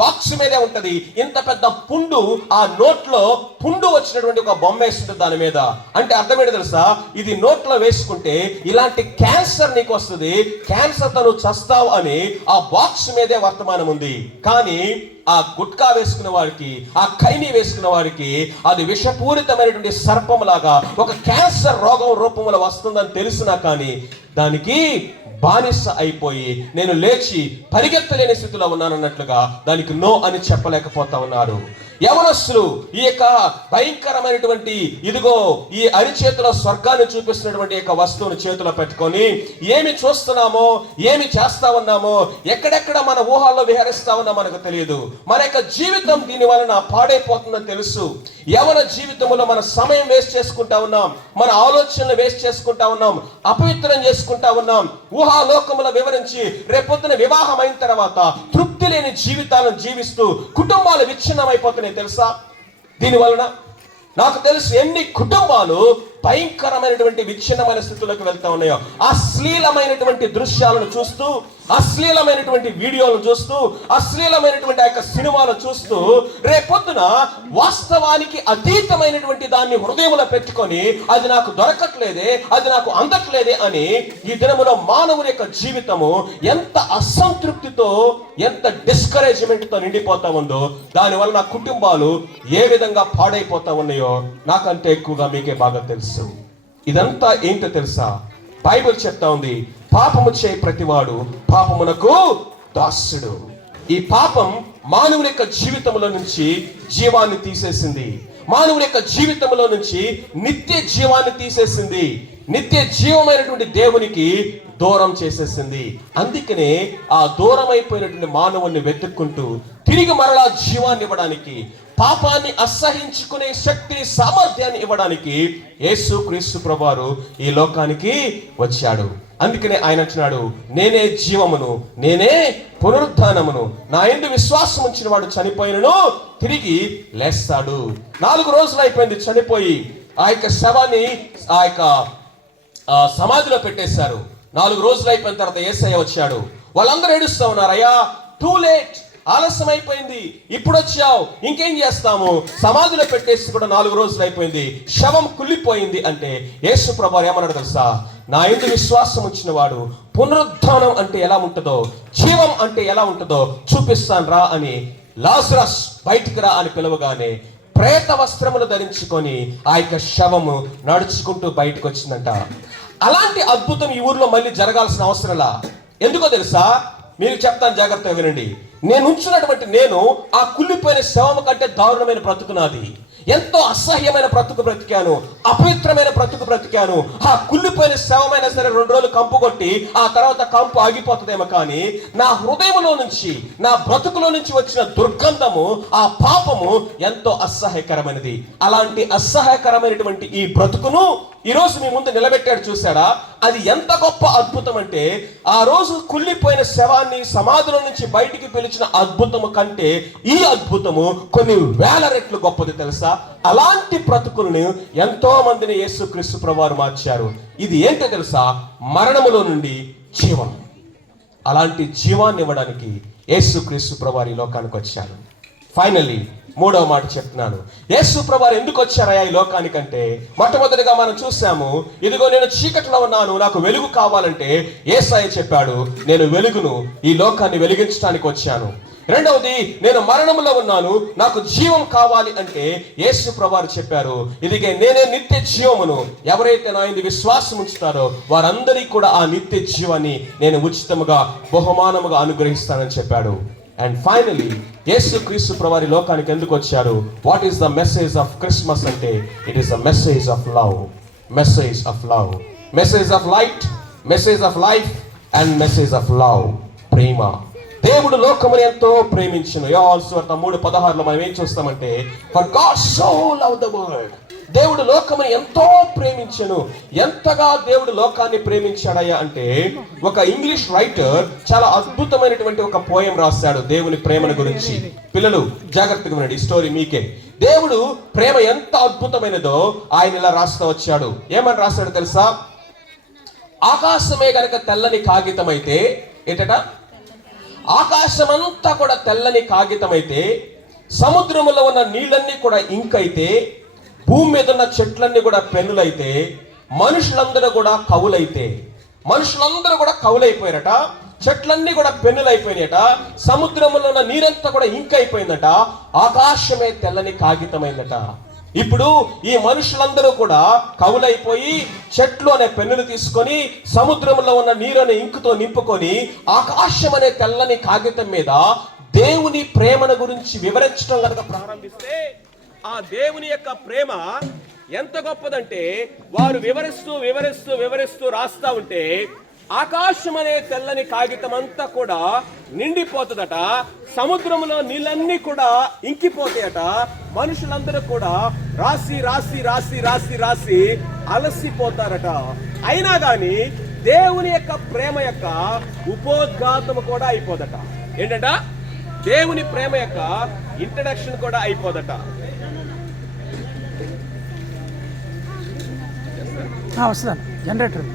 బాక్స్ మీదే ఉంటది ఇంత పెద్ద పుండు, ఆ నోట్లో పుండు వచ్చినటువంటి ఒక బొమ్మ వేస్తుంటుంది దాని మీద. అంటే అర్థం ఏంటో తెలుసా, ఇది నోట్లో వేసుకుంటే ఇలాంటి క్యాన్సర్ నీకు వస్తుంది, క్యాన్సర్ తో నువ్వు చస్తావు అని ఆ బాక్స్ మీదే వర్తమానం ఉంది. కానీ ఆ గుట్కా వేసుకున్న వారికి, ఆ ఖైనీ వేసుకున్న వారికి అది విషపూరితమైనటువంటి సర్పంలాగా ఒక క్యాన్సర్ రోగం రూపంలో వస్తుందని తెలిసినా కానీ దానికి బానిస అయిపోయి నేను లేచి పరిగెత్తలేని స్థితిలో ఉన్నానన్నట్లుగా దానికి నో అని చెప్పలేకపోతా ఉన్నారు. యవనస్తులు ఈ యొక్క భయంకరమైనటువంటి ఇదిగో ఈ అరిచేతిలో స్వర్గాన్ని చూపిస్తున్నటువంటి యొక్క వస్తువును చేతిలో పెట్టుకొని ఏమి చూస్తున్నామో, ఏమి చేస్తా ఉన్నామో, ఎక్కడెక్కడ మన ఊహాల్లో విహరిస్తా ఉన్నా మనకు తెలియదు. మన యొక్క జీవితం దీని వలన పాడైపోతుందని తెలుసు. యవన జీవితంలో మన సమయం వేస్ట్ చేసుకుంటా ఉన్నాం, మన ఆలోచనలు వేస్ట్ చేసుకుంటా ఉన్నాం, అపవిత్రం చేసుకుంటా ఉన్నాం, ఊహాలోకముల వివరించి రేపొద్దున వివాహం అయిన తర్వాత తృప్తి లేని జీవితాలను జీవిస్తూ కుటుంబాలు విచ్ఛిన్నమైపోతున్నాయి తెలుసా. దీని వలన నాకు తెలుసు ఎన్ని కుటుంబాలు భయంకరమైనటువంటి విచ్ఛిన్నమైన స్థితిలోకి వెళ్తా ఉన్నాయో. అశ్లీలమైనటువంటి దృశ్యాలను చూస్తూ, అశ్లీలమైనటువంటి వీడియోలను చూస్తూ, అశ్లీలమైనటువంటి ఆ యొక్క సినిమాలు చూస్తూ రేపొద్దున వాస్తవానికి అతీతమైనటువంటి దాన్ని హృదయంలో పెట్టుకొని అది నాకు దొరకట్లేదే, అది నాకు అందట్లేదే అని ఈ దినములో మానవుని యొక్క జీవితము ఎంత అసంతృప్తితో, ఎంత డిస్కరేజ్మెంట్ తో నిండిపోతా ఉందో, దానివల్ల నా కుటుంబాలు ఏ విధంగా పాడైపోతా ఉన్నాయో నాకంటే ఎక్కువగా మీకే బాగా తెలుసు. ఇదంతా ఏంటో తెలుసా, బైబిల్ చెప్తా ఉంది, పాపము చేయ ప్రతివాడు పాపమునకు దాసుడు. ఈ పాపం మానవుని యొక్క జీవితంలో నుంచి జీవాన్ని తీసేసింది, మానవుని యొక్క జీవితంలో నుంచి నిత్య జీవాన్ని తీసేసింది, నిత్య జీవమైనటువంటి దేవునికి దూరం చేసేసింది. అందుకనే ఆ దూరం అయిపోయినటువంటి మానవుని వెతుక్కుంటూ తిరిగి మరలా జీవాన్ని ఇవ్వడానికి, పాపాన్ని అసహించుకునే శక్తిని, సామర్థ్యాన్ని ఇవ్వడానికి యేసు క్రీస్తు ప్రభువారు ఈ లోకానికి వచ్చాడు. అందుకనే ఆయన అంటున్నాడు, నేనే జీవమును, నేనే పునరుద్ధానమును, నా యందు విశ్వాసం ఉంచిన వాడు చనిపోయినను తిరిగి లేస్తాడు. 4 రోజులు అయిపోయింది చనిపోయి, ఆ యొక్క శవాన్ని ఆ యొక్క సమాధిలో పెట్టేశారు. 4 రోజులు అయిపోయిన తర్వాత యేసయ్య వచ్చాడు. వాళ్ళందరూ ఏడుస్తా ఉన్నారు, అయ్యా టూ లేట్, ఆలస్యం అయిపోయింది, ఇప్పుడు వచ్చావు, ఇంకేం చేస్తాము, సమాధిలో పెట్టేసి కూడా 4 రోజులు అయిపోయింది, శవం కుళ్ళిపోయింది. అంటే యేసు ప్రభువు ఏమన్నాడు తెలుసా, నా యందు విశ్వాసం ఉంచిన వాడు పునరుద్ధానం అంటే ఎలా ఉంటుందో, జీవం అంటే ఎలా ఉంటుందో చూపిస్తాను రా అని లాజరస్ బయటికి రా అని పిలవగానే ప్రేత వస్త్రములు ధరించుకొని ఆ యొక్క శవము నడుచుకుంటూ బయటకు వచ్చిందంట. అలాంటి అద్భుతం ఈ ఊర్లో మళ్ళీ జరగాల్సిన అవసరంలా. ఎందుకో తెలుసా, మీరు చెప్తాను, జాగ్రత్తగా వినండి. నేను ఉంచున్నటువంటి నేను ఆ కుళ్ళిపోయిన శవము కంటే దారుణమైన బ్రతుకు నాది. ఎంతో అసహ్యమైన బ్రతుకు బ్రతికాను, అపవిత్రమైన బ్రతుకు బ్రతికాను. ఆ కుళ్ళిపోయిన శవమైనా సరే 2 రోజులు కంపు కొట్టి ఆ తర్వాత కంపు ఆగిపోతుందేమో, కానీ నా హృదయంలో నుంచి, నా బ్రతుకులో నుంచి వచ్చిన దుర్గంధము, ఆ పాపము ఎంతో అసహ్యకరమైనది. అలాంటి అసహ్యకరమైనటువంటి ఈ బ్రతుకును ఈరోజు మీ ముందు నిలబెట్టాడు, చూసాడా? అది ఎంత గొప్ప అద్భుతం అంటే, ఆ రోజు కుళ్ళిపోయిన శవాన్ని సమాధిలో నుంచి బయటికి పిలిచిన అద్భుతము కంటే ఈ అద్భుతము కొన్ని వేల రెట్లు గొప్పది తెలుసా. అలాంటి బ్రతుకులను ఎంతో మందిని యేసుక్రీస్తు ప్రభువారు మార్చారు. ఇది ఏంటో తెలుసా, మరణములో నుండి జీవం. అలాంటి జీవాన్ని ఇవ్వడానికి యేసుక్రీస్తు ప్రభువారు ఈ లోకానికి వచ్చారు. ఫైనల్లీ 3వ మాట చెప్తున్నాను, యేసు ప్రభువారు ఎందుకు వచ్చారయ్యా ఈ లోకానికంటే, మొట్టమొదటిగా మనం చూసాము, ఇదిగో నేను చీకటిలో ఉన్నాను, నాకు వెలుగు కావాలంటే యేసయ్య చెప్పాడు, నేను వెలుగును, ఈ లోకాన్ని వెలిగించడానికి వచ్చాను. రెండవది, నేను మరణంలో ఉన్నాను, నాకు జీవం కావాలి అంటే యేసు ప్రభువారు చెప్పారు, ఇదిగే నేనే నిత్య జీవమును, ఎవరైతే నా యందు విశ్వాసం ఉంచుతారో వారందరికీ కూడా ఆ నిత్య జీవాన్ని నేను ఉచితముగా బహుమానముగా అనుగ్రహిస్తానని చెప్పాడు. అండ్ ఫైనలీ యేసుక్రీస్తు ప్రభువారు లోకానికి ఎందుకు వచ్చారు? What is the message of Christmas అంటే, it is the message of love, message of love, message of light, message of life and message of love, ప్రేమ. దేవుడు లోకమును ఎంతో ప్రేమించును. యోహాను సువార్త 3:16 మనం ఏం చూస్తామంటే, for God so love the world, దేవుడు లోకమును ఎంతో ప్రేమించును. ఎంతగా దేవుడు లోకాన్ని ప్రేమించాడయ్యా అంటే, ఒక ఇంగ్లీష్ రైటర్ చాలా అద్భుతమైనటువంటి ఒక పోయం రాశాడు దేవుని ప్రేమను గురించి. పిల్లలు జాగ్రత్తగా వినండి, ఈ స్టోరీ మీకే. దేవుడు ప్రేమ ఎంత అద్భుతమైనదో ఆయన ఇలా రాస్తూ వచ్చాడు. ఏమని రాశాడు తెలుసా? ఆకాశమే గనక తెల్లని కాగితం అయితే, ఏంటట, ఆకాశమంతా కూడా తెల్లని కాగితం అయితే, సముద్రములో ఉన్న నీళ్ళన్నీ కూడా ఇంక్ అయితే, భూమి మీద ఉన్న చెట్లన్నీ కూడా పెన్నులైతే, మనుషులందరూ కూడా కవులైతే, మనుషులందరూ కూడా కవులైపోయారట, చెట్లన్నీ కూడా పెన్నులైపోయినాయట, సముద్రంలో ఉన్న నీరంతా కూడా ఇంక్ అయిపోయిందట, ఆకాశమే తెల్లని కాగితమైందట. ఇప్పుడు ఈ మనుషులందరూ కూడా కవులైపోయి చెట్లు అనే పెన్నులు తీసుకొని సముద్రంలో ఉన్న నీరుని ఇంకుతో నింపుకొని ఆకాశం అనే తెల్లని కాగితం మీద దేవుని ప్రేమను గురించి వివరించడం కనుక ప్రారంభిస్తే, ఆ దేవుని యొక్క ప్రేమ ఎంత గొప్పదంటే, వారు వివరిస్తూ వివరిస్తూ వివరిస్తూ రాస్తా ఉంటే ఆకాశం అనే తెల్లని కాగితం అంతా కూడా నిండిపోతుందట, సముద్రంలో నీళ్ళన్నీ కూడా ఇంకిపోతాయట, మనుషులందరూ కూడా రాసి రాసి రాసి రాసి రాసి అలసిపోతారట. అయినా గాని దేవుని యొక్క ప్రేమ యొక్క ఉపోద్ఘాతము కూడా అయిపోదట. ఏంటంట? దేవుని ప్రేమ యొక్క ఇంట్రడక్షన్ కూడా అయిపోదట. వస్తుందండి జనరేటర్.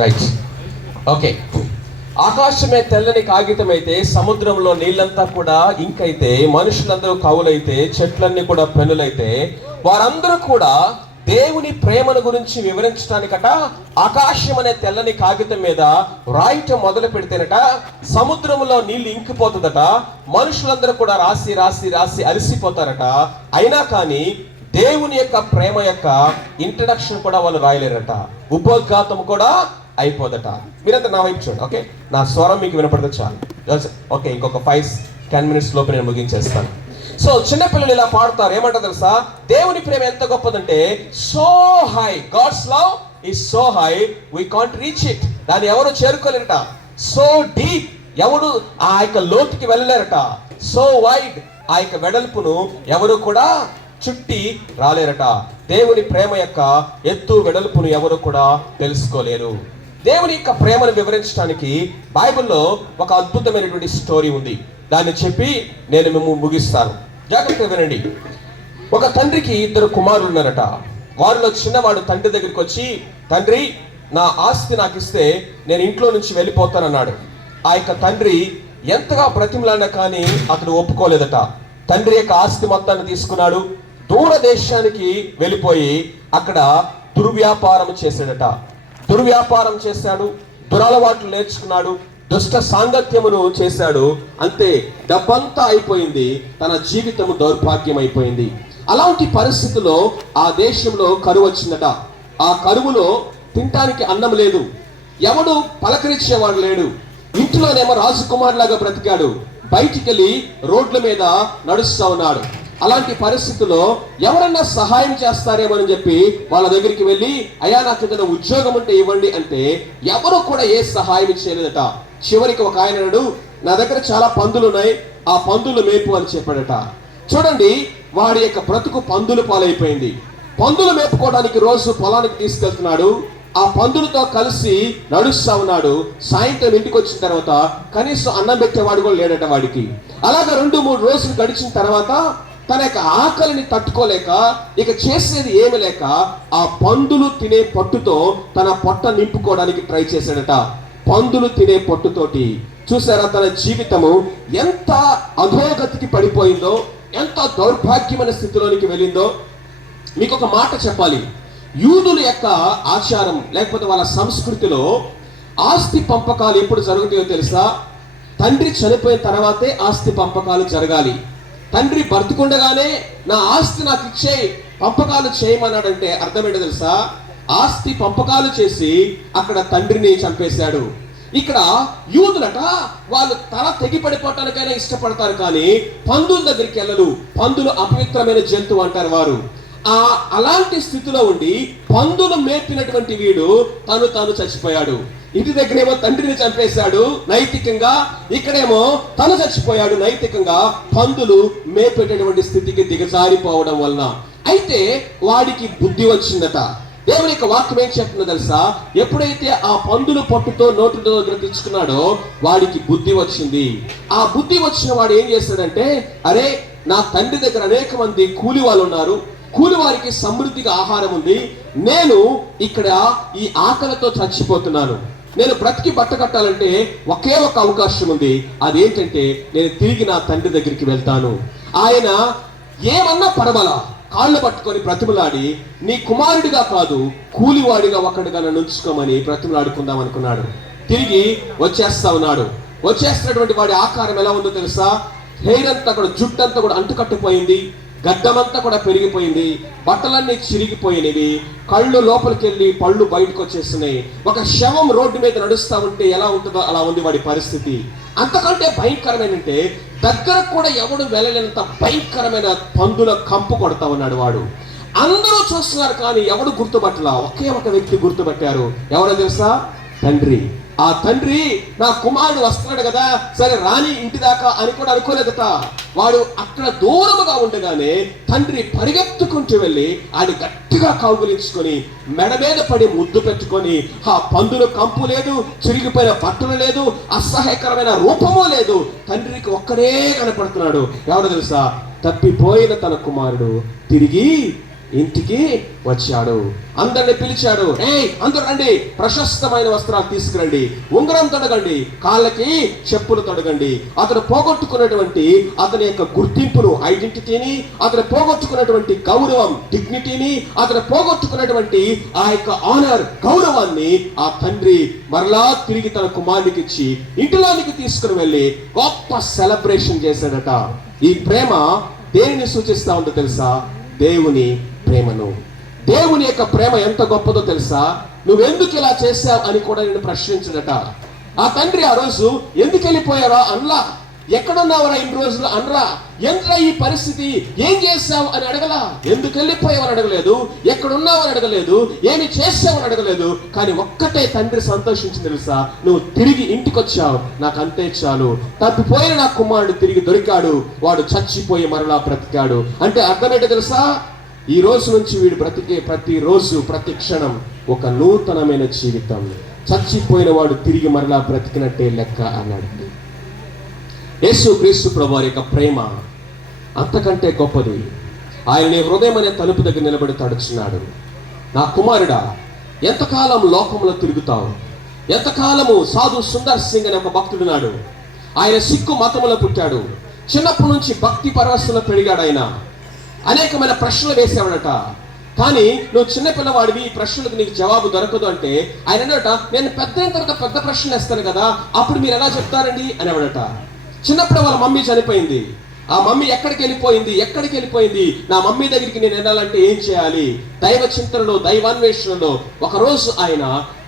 Right, okay. ఆకాశమే తెల్లని కాగితం అయితే, సముద్రంలో నీళ్ళంతా కూడా ఇంకైతే, మనుషులందరూ కవులైతే, చెట్లన్నీ కూడా పెన్నులైతే, వారందరూ కూడా దేవుని ప్రేమను గురించి వివరించడానికట ఆకాశం అనే తెల్లని కాగితం మీద రాయటం మొదలు పెడితేనట సముద్రంలో నీళ్లు ఇంకిపోతుందట, మనుషులందరూ కూడా రాసి రాసి రాసి అలసిపోతారట. అయినా కానీ దేవుని యొక్క ప్రేమ యొక్క ఇంట్రడక్షన్ కూడా వాళ్ళు రాయలేరట, ఉపోద్ఘాతం కూడా అయిపోదట. మీరంతా నా వైపు చూడండి, ఓకే? నా స్వరం మీకు వినపడుతుంది చాలు. ఓకే, ఇంకొక 5-10 minutes లోపు నేను ముగించేస్తాను. సో చిన్నపిల్లలు ఇలా పాడుతారు, ఏమంటారు తెలుసా? దేవుని ప్రేమ ఎంత గొప్పదంటే, so high, God's love is so high we can't reach it. దాన్ని ఎవరు చేరుకోలేరట. సో డీప్, ఎవడు ఆ యొక్క లోతుకి వెళ్ళలేరట. సో వైడ్, ఆ యొక్క వెడల్పును ఎవరు కూడా చుట్టి రాలేరట. దేవుని ప్రేమ యొక్క ఎత్తు వెడల్పును ఎవరు కూడా తెలుసుకోలేరు. దేవుని యొక్క ప్రేమను వివరించడానికి బైబిల్లో ఒక అద్భుతమైనటువంటి స్టోరీ ఉంది. దాన్ని చెప్పి నేను మేము ముగిస్తాను. జాగ్రత్తగా వినండి. ఒక తండ్రికి 2 కుమారులు ఉన్నారట. వారిలో చిన్నవాడు తండ్రి దగ్గరికి వచ్చి, తండ్రి, నా ఆస్తి నాకు ఇస్తే నేను ఇంట్లో నుంచి వెళ్ళిపోతానన్నాడు. ఆ యొక్క తండ్రి ఎంతగా బ్రతిమలాడినా కానీ అతడు ఒప్పుకోలేదట. తండ్రి యొక్క ఆస్తి మొత్తాన్ని తీసుకున్నాడు, దూర దేశానికి వెళ్ళిపోయి అక్కడ దుర్వ్యాపారం చేశాడట. దుర్వ్యాపారం చేశాడు, దురలవాట్లు నేర్చుకున్నాడు, దుష్ట సాంగత్యమును చేశాడు. అంతే, డబ్బంతా అయిపోయింది, తన జీవితము దౌర్భాగ్యం అయిపోయింది. అలాంటి పరిస్థితుల్లో ఆ దేశంలో కరువు వచ్చిందట. ఆ కరువులో తినటానికి అన్నం లేదు, ఎవడు పలకరించేవాడు లేడు. ఇంట్లోనేమో రాజకుమారులాగా బ్రతికాడు, బయటికి వెళ్ళి రోడ్ల మీద నడుస్తూ ఉన్నాడు. అలాంటి పరిస్థితుల్లో ఎవరన్నా సహాయం చేస్తారేమో అని చెప్పి వాళ్ళ దగ్గరికి వెళ్ళి, అయ్యా నాకు ఏదైనా ఉద్యోగం ఉంటే ఇవ్వండి అంటే ఎవరు కూడా ఏ సహాయం చేయలేదట. చివరికి ఒక ఆయన అన్నాడు, నా దగ్గర చాలా పందులు ఉన్నాయి, ఆ పందులు మేపు అని చెప్పాడట. చూడండి, వాడి యొక్క బ్రతుకు పందులు పాలైపోయింది. పందులు మేపుకోవడానికి రోజు పొలానికి తీసుకెళ్తున్నాడు. ఆ పందులతో కలిసి నడుస్తా ఉన్నాడు. సాయంత్రం ఇంటికి వచ్చిన తర్వాత కనీసం అన్నం పెట్టేవాడు కూడా లేడట వాడికి. అలాగా 2-3 రోజులు గడిచిన తర్వాత తన యొక్క ఆకలిని తట్టుకోలేక ఇక చేసేది ఏమి లేక ఆ పందులు తినే పట్టుతో తన పొట్ట నింపుకోవడానికి ట్రై చేశాడట. పందులు తినే పట్టుతోటి. చూసారా తన జీవితము ఎంత అధోగతికి పడిపోయిందో, ఎంత దౌర్భాగ్యమైన స్థితిలోనికి వెళ్ళిందో. మీకు ఒక మాట చెప్పాలి. యూదుల యొక్క ఆచారం లేకపోతే వాళ్ళ సంస్కృతిలో ఆస్తి పంపకాలు ఎప్పుడు జరుగుతాయో తెలుసా? తండ్రి చనిపోయిన తర్వాతే ఆస్తి పంపకాలు జరగాలి. తండ్రి బ్రతికుండగానే నా ఆస్తి నాకు ఇచ్చే పంపకాలు చేయమన్నాడంటే అర్థం ఏంటో తెలుసా? ఆస్తి పంపకాలు చేసి అక్కడ తండ్రిని చంపేశాడు. ఇక్కడ యూదులట వాళ్ళు తల తెగి పడిపోవటానికైనా ఇష్టపడతారు, కానీ పందుల దగ్గరికి వెళ్ళరు. పందులు అపవిత్రమైన జంతువు అంటారు వారు. అలాంటి స్థితిలో ఉండి పందులు మేపినటువంటి వీడు తాను చచ్చిపోయాడు. ఇంటి దగ్గరేమో తండ్రిని చంపేశాడు నైతికంగా, ఇక్కడేమో తను చచ్చిపోయాడు నైతికంగా. పందులు మేపేటటువంటి స్థితికి దిగజారిపోవడం వలన అయితే వాడికి బుద్ధి వచ్చిందట. దేవుని యొక్క వాక్యం ఏం చెప్తుందో తెలుసా? ఎప్పుడైతే ఆ పందుల పొట్టుతో నోటితో దగ్గర తెచ్చుకున్నాడో వాడికి బుద్ధి వచ్చింది. ఆ బుద్ధి వచ్చిన వాడు ఏం చేస్తాడంటే, అరే నా తండ్రి దగ్గర అనేక మంది కూలి వాళ్ళు ఉన్నారు, కూలి వారికి సమృద్ధిగా ఆహారం ఉంది, నేను ఇక్కడ ఈ ఆకలితో చచ్చిపోతున్నాను, నేను బ్రతికి బట్ట కట్టాలంటే ఒకే ఒక అవకాశం ఉంది, అదేంటంటే నేను తిరిగి నా తండ్రి దగ్గరికి వెళ్తాను. ఆయన ఏమన్నా పడవలా కాళ్ళు పట్టుకొని బ్రతిమలాడి, నీ కుమారుడిగా కాదు కూలివాడిగా ఒకటిగా నన్ను ఉంచుకోమని బ్రతిమలాడుకుందాం అనుకున్నాడు. తిరిగి వచ్చేస్తా ఉన్నాడు. వచ్చేస్తున్నటువంటి వాడి ఆకారం ఎలా ఉందో తెలుసా? హెయిర్ అంతా కూడా, జుట్టంతా కూడా అంటుకట్టిపోయింది, గడ్డమంతా కూడా పెరిగిపోయింది, బట్టలన్నీ చిరిగిపోయినవి, కళ్ళు లోపలికి వెళ్ళి పళ్ళు బయటకు వచ్చేస్తున్నాయి. ఒక శవం రోడ్డు మీద నడుస్తా ఉంటే ఎలా ఉంటుందో అలా ఉంది వాడి పరిస్థితి. అంతకంటే భయంకరమైనంటే దగ్గర కూడా ఎవడు వెళ్ళలేనంత భయంకరమైన పందుల కంపు కొడతా ఉన్నాడు వాడు. అందరూ చూస్తున్నారు కానీ ఎవడు గుర్తుపట్టలా. ఒకే ఒక వ్యక్తి గుర్తుపట్టారు. ఎవరో తెలుసా? తండ్రి. ఆ తండ్రి నా కుమారుడు వస్తున్నాడు కదా, సరే రాని ఇంటి దాకా అని కూడా అనుకోలేదట. వాడు అక్కడ దూరముగా ఉండగానే తండ్రి పరిగెత్తుకుంటూ వెళ్ళి ఆయన గట్టిగా కౌగులించుకొని మెడ మీద పడి ముద్దు పెట్టుకొని, ఆ పందుల కంపు లేదు, చిరిగిపోయిన బట్టలు లేదు, అసహ్యకరమైన రూపము లేదు. తండ్రికి ఒక్కడే కనపడుతున్నాడు. ఎవరో తెలుసా? తప్పిపోయిన తన కుమారుడు తిరిగి ఇంటికి వచ్చాడు. అందరిని పిలిచాడు. అందరూ రండి, ప్రశస్తమైన వస్త్రాలు తీసుకురండి, ఉంగరం తొడగండి, కాళ్ళకి చెప్పులు తొడగండి. అతను పోగొట్టుకున్నటువంటి అతని యొక్క గుర్తింపును, ఐడెంటిటీని, అతను పోగొట్టుకున్నటువంటి గౌరవం, డిగ్నిటీని, అతను పోగొట్టుకున్నటువంటి ఆ యొక్క ఆనర్, గౌరవాన్ని ఆ తండ్రి మరలా తిరిగి తన కుమారునికి ఇచ్చి ఇంటిలోనికి తీసుకుని వెళ్ళి గొప్ప సెలబ్రేషన్ చేశాడట. ఈ ప్రేమ దేనిని సూచిస్తా ఉందో తెలుసా? దేవుని ప్రేమను. దేవుని యొక్క ప్రేమ ఎంత గొప్పదో తెలుసా? నువ్వెందుకు ఇలా చేశావు అని కూడా నేను ప్రశ్నించడట. ఆ తండ్రి ఆ రోజు ఎందుకు వెళ్ళిపోయారా అనలా, ఎక్కడున్నావరా ఇన్ని రోజులు అనరా, ఎందుకు ఈ పరిస్థితి, ఏం చేశావు అని అడగలా, ఎందుకు వెళ్ళిపోయావని అడగలేదు, ఎక్కడున్నావని అడగలేదు, ఏమి చేసావని అడగలేదు. కానీ ఒక్కటే తండ్రి సంతోషించింది తెలుసా? నువ్వు తిరిగి ఇంటికి వచ్చావు, నాకు అంతే చాలు. తప్పిపోయిన నా కుమారుడు తిరిగి దొరికాడు, వాడు చచ్చిపోయి మరలా బ్రతికాడు. అంటే అర్థమేంటో తెలుసా? ఈ రోజు నుంచి వీడు బ్రతికే ప్రతి రోజు, ప్రతి క్షణం ఒక నూతనమైన జీవితం. చచ్చిపోయిన వాడు తిరిగి మరలా బ్రతికినట్టే లెక్క అన్నాడు. యేసు క్రీస్తు ప్రభువారి యొక్క ప్రేమ అంతకంటే గొప్పది. ఆయన నీ హృదయం అనే తలుపు దగ్గర నిలబడి తడుచున్నాడు. నా కుమారుడా, ఎంతకాలం లోకంలో తిరుగుతావు? ఎంతకాలము? సాధు సుందర్ సింగ్ అనే ఒక భక్తుడున్నాడు. ఆయన సిక్కు మతంలో పుట్టాడు. చిన్నప్పటి నుంచి భక్తి పరవశంలో పెరిగాడు. ఆయన అనేకమైన ప్రశ్నలు వేసేవాడట. కానీ నువ్వు చిన్నపిల్లవాడివి, ఈ ప్రశ్నలకు నీకు జవాబు దొరకదు అంటే ఆయన అన్నట, నేను పెద్ద అయిన తర్వాత పెద్ద ప్రశ్నలు వేస్తాను కదా, అప్పుడు మీరు ఎలా చెప్తారండి అనేవాడట. చిన్నప్పుడు వాళ్ళ మమ్మీ చనిపోయింది. ఆ మమ్మీ ఎక్కడికి వెళ్ళిపోయింది, నా మమ్మీ దగ్గరికి నేను వెళ్ళాలంటే ఏం చేయాలి? దైవ చింతనలో, దైవాన్వేషణలో ఒకరోజు ఆయన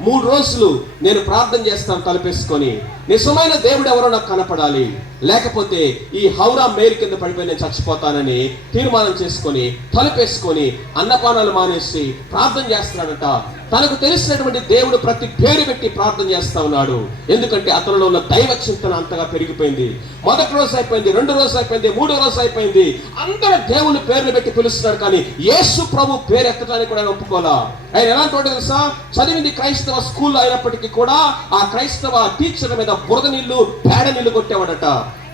3 రోజులు నేను ప్రార్థన చేస్తాను తలపేసుకొని, నిజమైన దేవుడు ఎవరో నాకు కనపడాలి, లేకపోతే ఈ హౌరా మేలు కింద పడిపోయి నేను చచ్చిపోతానని తీర్మానం చేసుకొని తలపేసుకొని అన్నపానాలు మానేసి ప్రార్థన చేస్తున్నాడట. తనకు తెలిసినటువంటి దేవుడు ప్రతి పేరు పెట్టి ప్రార్థన చేస్తా ఉన్నాడు. ఎందుకంటే అతనిలో ఉన్న దైవ చింతన అంతగా పెరిగిపోయింది. మొదటి రోజు అయిపోయింది, 2 రోజు అయిపోయింది, 3 రోజు అయిపోయింది. అందరూ దేవుని పేర్లు పెట్టి పిలుస్తున్నాడు, కానీ యేసు ప్రభు పేరు ఎత్తడానికి కూడా ఆయన ఒప్పుకోలా. ఆయన ఎలాంటి వాడు తెలుసా? చదివింది క్రైస్తవ స్కూల్లో అయినప్పటికీ కూడా ఆ క్రైస్తవ టీచర్ మీద బురద నీళ్లు, పేడ నీళ్లు కొట్టేవాడట.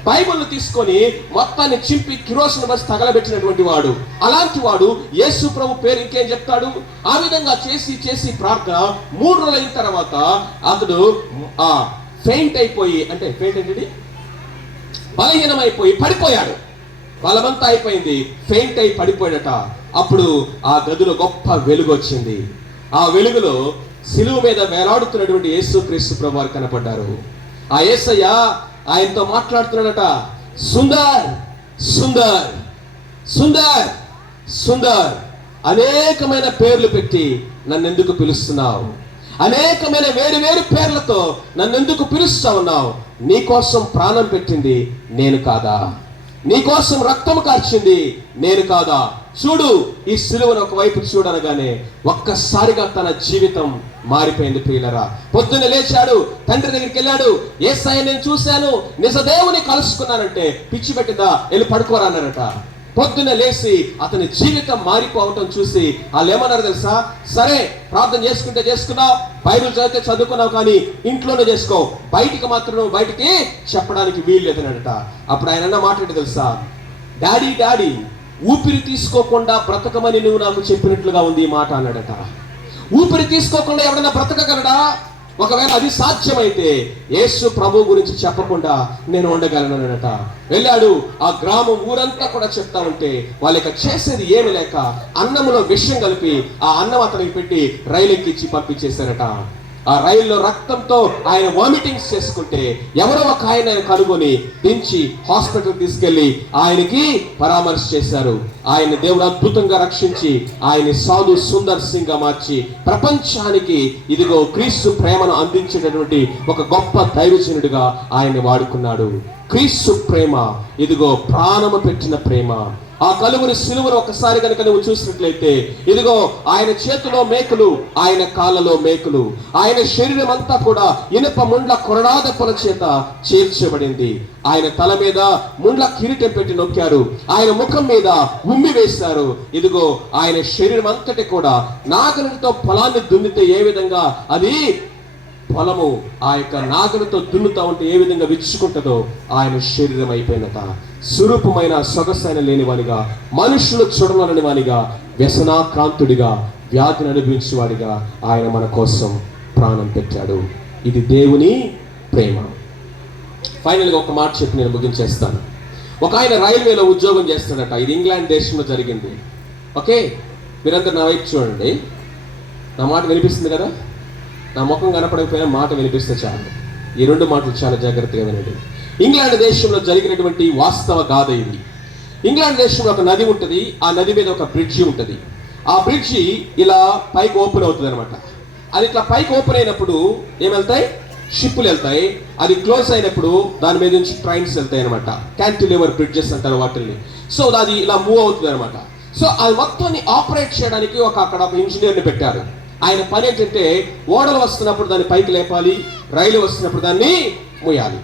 బైబిల్ను తీసుకొని మొత్తాన్ని చింపి కిరోసిన్ బస్ తగలబెట్టినటువంటి వాడు. అలాంటి వాడు యేసు ప్రభు పేరు ఇంకేం చెప్తాడు? ఆ విధంగా చేసి ప్రార్థన 3 రోజులు అయిన తర్వాత అతడు ఫెయింట్ అయిపోయి, అంటే ఫెయింట్ ఏంటి, బలహీనమైపోయి పడిపోయాడు. బలమంతా అయిపోయింది, ఫెయింట్ అయి పడిపోయాడట. అప్పుడు ఆ గదిలో గొప్ప వెలుగు వచ్చింది. ఆ వెలుగులో సిలువ మీద వేలాడుతున్నటువంటి యేసుక్రీస్తు ప్రభువారు కనపడ్డారు. ఆ యేసయ్య ఆయనతో మాట్లాడుతున్నాడట. సుందర్ సుందర్ సుందర్ సుందర్, అనేకమైన పేర్లు పెట్టి నన్నెందుకు పిలుస్తున్నావు? అనేకమైన వేరు పేర్లతో నన్నెందుకు పిలుస్తా ఉన్నావు? నీకోసం ప్రాణం పెట్టింది నేను కాదా? నీకోసం రక్తము కార్చింది నేను కాదా? చూడు, ఈ సిలువను ఒకవైపు చూడనగానే ఒక్కసారిగా తన జీవితం మారిపోయింది. ప్రియులరా, పొద్దున్న లేచాడు, తండ్రి దగ్గరికి వెళ్ళాడు. యేసయ్య నేను చూశాను, నిజ దేవుని కలుసుకున్నానంటే పిచ్చి పెట్టిందా, వెళ్ళి పడుకోరా అన్నారట. పొద్దున్న లేచి అతని జీవితం మారిపోవటం చూసి వాళ్ళు ఏమన్నారు తెలుసా? సరే, ప్రార్థన చేసుకుంటే చేసుకున్నావు, బైబిల్ చదివితే చదువుకున్నావు, కానీ ఇంట్లోనే చేసుకో, బయటికి మాత్రం బయటికి చెప్పడానికి వీలు లేదన్నాడట. అప్పుడు ఆయన అన్న మాట ఏంటి తెలుసా? డాడీ, ఊపిరి తీసుకోకుండా బ్రతకమని నువ్వు నాకు చెప్పినట్లుగా ఉంది ఈ మాట అన్నాడట. ఊపిరి తీసుకోకుండా ఎవడన్నా బ్రతకగలడా? ఒకవేళ అది సాధ్యమైతే యేసు ప్రభు గురించి చెప్పకుండా నేను ఉండగలనట. వెళ్ళాడు, ఆ గ్రామం ఊరంతా కూడా చెప్తా ఉంటే వాళ్ళకి చేసేది ఏమి లేక అన్నములో విషం కలిపి ఆ అన్నం అతనికి పెట్టి రైలు ఎక్కించి పంపించేశారట. ఆ రైల్లో రక్తంతో ఆయన వామిటింగ్స్ చేసుకుంటే ఎవరో ఒక ఆయన కనుగొని దించి హాస్పిటల్ తీసుకెళ్లి ఆయనకి పరామర్శ చేశారు. ఆయన దేవుడు అద్భుతంగా రక్షించి ఆయన సాధు సుందర్ సింగ్ గా మార్చి ప్రపంచానికి ఇదిగో క్రీస్తు ప్రేమను అందించేటటువంటి ఒక గొప్ప దైవజనుడిగా ఆయన్ని వాడుకున్నాడు. క్రీస్తు ప్రేమ ఇదిగో ప్రాణము పెట్టిన ప్రేమ. ఆ కలువరి సిలువను ఒకసారి కనుక నువ్వు చూసినట్లయితే ఇదిగో ఆయన చేతిలో మేకులు, ఆయన కాళ్ళలో మేకులు, ఆయన శరీరం అంతా కూడా ఇనుప ముండ్ల కొరడాదెబ్బల చేత చేర్చబడింది. ఆయన తల మీద ముండ్ల కిరీటం పెట్టి నొక్కారు, ఆయన ముఖం మీద ఉమ్మి వేశారు. ఇదిగో ఆయన శరీరం అంతటి కూడా నాగలితో పొలాన్ని దున్నితే ఏ విధంగా అది పొలము ఆ యొక్క నాగలితో దున్నుతా ఉంటే ఏ విధంగా విచ్చుకుంటుందో ఆయన శరీరం అయిపోయినట. స్వరూపమైన సొగసైన లేనివానిగా, మనుషులు చూడలేని వానిగా, వ్యసనాక్రాంతుడిగా, వ్యాధిని అనుభవించేవాడిగా ఆయన మన కోసం ప్రాణం పెట్టాడు. ఇది దేవుని ప్రేమ. ఫైనల్గా ఒక మాట చెప్పి నేను ముగించేస్తాను. ఒక ఆయన రైల్వేలో ఉద్యోగం చేస్తాడట. ఇది ఇంగ్లాండ్ దేశంలో జరిగింది. ఓకే, మీరందరూ నా వైపు చూడండి. నా మాట వినిపిస్తుంది కదా? నా ముఖం కనపడకపోయినా మాట వినిపిస్తే చాలు. ఈ 2 మాటలు చాలా జాగ్రత్తగా వినండి. ఇంగ్లాండ్ దేశంలో జరిగినటువంటి వాస్తవ గాథ ఇది. ఇంగ్లాండ్ దేశంలో ఒక నది ఉంటుంది. ఆ నది మీద ఒక బ్రిడ్జి ఉంటుంది. ఆ బ్రిడ్జి ఇలా పైకి ఓపెన్ అవుతుంది అనమాట. అది ఇట్లా పైకి ఓపెన్ అయినప్పుడు ఏమెళ్తాయి? షిప్పులు వెళ్తాయి. అది క్లోజ్ అయినప్పుడు దాని మీద నుంచి ట్రైన్స్ వెళ్తాయి అనమాట. క్యాంటిలివర్ బ్రిడ్జెస్ అంటారు వాటిని. సో అది ఇలా మూవ్ అవుతుంది అనమాట. సో అది మొత్తాన్ని ఆపరేట్ చేయడానికి అక్కడ ఒక ఇంజనీర్ని పెట్టారు. ఆయన పని ఏంటంటే ఓడలు వస్తున్నప్పుడు దాన్ని పైకి లేపాలి, రైలు వస్తున్నప్పుడు దాన్ని మూయాలి.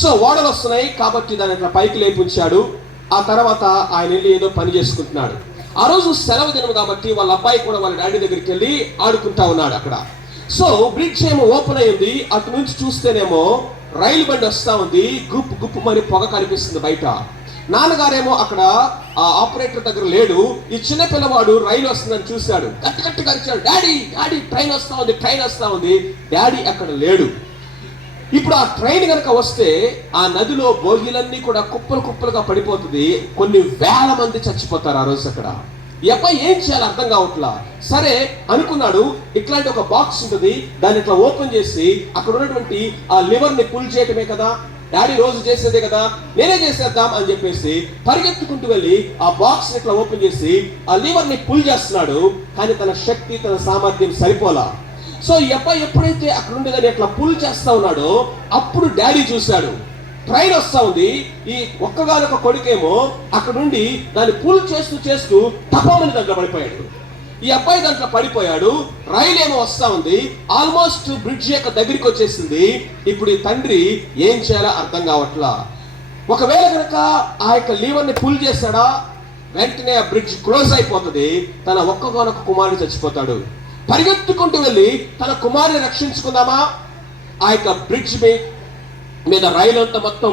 సో ఓడలు వస్తున్నాయి కాబట్టి దాన్ని అట్లా పైకి లేపించాడు. ఆ తర్వాత ఆయన వెళ్ళి ఏదో పని చేసుకుంటున్నాడు. ఆ రోజు సెలవు దినం కాబట్టి వాళ్ళ అబ్బాయి కూడా వాళ్ళ డాడీ దగ్గరికి వెళ్ళి ఆడుకుంటా ఉన్నాడు అక్కడ. సో బ్రిడ్జ్ ఏమో ఓపెన్ అయ్యింది. అటు నుంచి చూస్తేనేమో రైలు బండి వస్తా ఉంది. గుప్పు గుప్పు మరి పొగ కనిపిస్తుంది బయట. నాన్నగారేమో అక్కడ ఆ ఆపరేటర్ దగ్గర లేడు. ఈ చిన్న పిల్లవాడు రైలు వస్తుందని చూశాడు, గట్టి గట్టిగా అరిచాడు, డాడీ డాడీ ట్రైన్ వస్తా ఉంది. డాడీ అక్కడ లేడు. ఇప్పుడు ఆ ట్రైన్ కనుక వస్తే ఆ నదిలో బోగీలన్నీ కూడా కుప్పలు కుప్పలుగా పడిపోతుంది. కొన్ని వేల మంది చచ్చిపోతారు ఆ రోజు అక్కడ. ఈ అబ్బాయి ఏం చేయాలి అర్థం కావట్లా. సరే అనుకున్నాడు, ఇట్లాంటి ఒక బాక్స్ ఉంటుంది, దాన్ని ఇట్లా ఓపెన్ చేసి అక్కడ ఉన్నటువంటి ఆ లివర్ని పుల్ చేయటమే కదా. డాడీ రోజు చేసేదే కదా, నేనే చేసేద్దాం అని చెప్పేసి పరిగెత్తుకుంటూ వెళ్ళి ఆ బాక్స్ ఇట్లా ఓపెన్ చేసి ఆ లీవర్ని పుల్ చేస్తున్నాడు. కానీ తన శక్తి, తన సామర్థ్యం సరిపోలా. సో ఈ అబ్బాయి ఎప్పుడైతే అక్కడ నుండి దాన్ని అట్లా పుల్ చేస్తా ఉన్నాడో అప్పుడు డాడీ చూశాడు. ట్రైన్ వస్తా ఉంది, ఈ ఒక్కగానొక్క కొడుకేమో అక్కడ నుండి దాన్ని పుల్ చేస్తూ చేస్తూ టపామని దాంట్లో పడిపోయాడు. ఈ అబ్బాయి దాంట్లో పడిపోయాడు. రైలు ఏమో వస్తా ఉంది, ఆల్మోస్ట్ బ్రిడ్జ్ యొక్క దగ్గరికి వచ్చేసింది. ఇప్పుడు ఈ తండ్రి ఏం చేయాలో అర్థం కావట్లా. ఒకవేళ కనుక ఆ యొక్క లీవర్ని పుల్ చేశాడా, వెంటనే ఆ బ్రిడ్జ్ క్లోజ్ అయిపోతుంది. తన ఒక్కగానొక్క కుమారుడు చచ్చిపోతాడు. పరిగెత్తుకుంటూ వెళ్ళి తన కుమారుని రక్షించుకుందామా, ఆ యొక్క బ్రిడ్జ్ మీద రైలు అంతా మొత్తం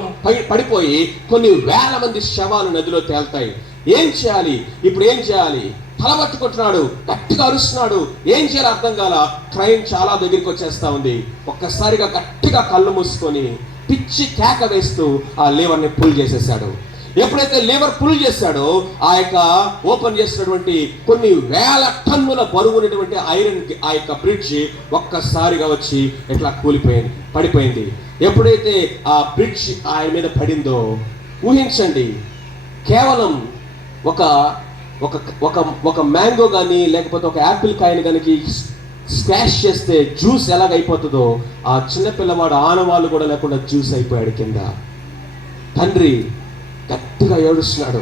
పడిపోయి కొన్ని వేల మంది శవాలు నదిలో తేలుతాయి. ఏం చేయాలి, ఇప్పుడు ఏం చేయాలి? తలబట్టుకుంటున్నాడు, గట్టిగా అరుస్తున్నాడు. ఏం చేయాలో అర్థం కాల. ట్రైన్ చాలా దగ్గరికి వచ్చేస్తా ఉంది. ఒక్కసారిగా గట్టిగా కళ్ళు మూసుకొని పిచ్చి కేక వేస్తూ ఆ లీవర్ని పుల్ చేసేసాడు. ఎప్పుడైతే లీవర్ పుల్ చేశాడో ఆ యొక్క ఓపెన్ చేసినటువంటి కొన్ని వేల టన్నుల బరువునటువంటి ఐరన్ ఆ యొక్క బ్రిడ్జ్ ఒక్కసారిగా వచ్చి ఇట్లా పడిపోయింది. ఎప్పుడైతే ఆ బ్రిడ్జ్ ఆయన మీద పడిందో ఊహించండి, కేవలం ఒక ఒక ఒక ఒక మ్యాంగో కానీ లేకపోతే ఒక యాపిల్ కాయని కనుక స్క్వాష్ చేస్తే జ్యూస్ ఎలాగైపోతుందో ఆ చిన్న పిల్లవాడు ఆనవాళ్ళు కూడా లేకుండా జ్యూస్ అయిపోయాడు కింద. తండ్రి గట్టిగా ఏడుస్తున్నాడు,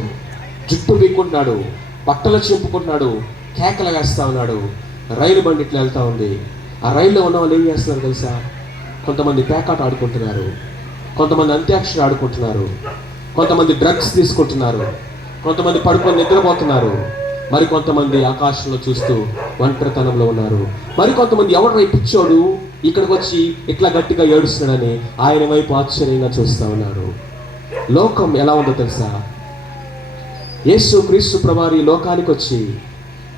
జుట్టు పీక్కుంటున్నాడు, బట్టలు చింపుకుంటున్నాడు, కేకలు వేస్తా ఉన్నాడు. రైలు బండి ఇట్లా వెళ్తా ఉంది. ఆ రైల్లో ఉన్న వాళ్ళు ఏం చేస్తున్నారు తెలుసా? కొంతమంది పేకాట ఆడుకుంటున్నారు, కొంతమంది అంత్యాక్షరి ఆడుకుంటున్నారు, కొంతమంది డ్రగ్స్ తీసుకుంటున్నారు, కొంతమంది పడుకొని నిద్రపోతున్నారు, మరి కొంతమంది ఆకాశంలో చూస్తూ ఒంటరితనంలో ఉన్నారు. మరి కొంతమంది ఎవరు పిచ్చోడు ఇక్కడికి వచ్చి ఇట్లా గట్టిగా ఏడుస్తున్నాడని ఆయన వైపు ఆశ్చర్యంగా చూస్తూ ఉన్నారు. లోకం ఎలా ఉందో తెలుసా? యేసు క్రీస్తు ప్రభువు ఈ లోకానికి వచ్చి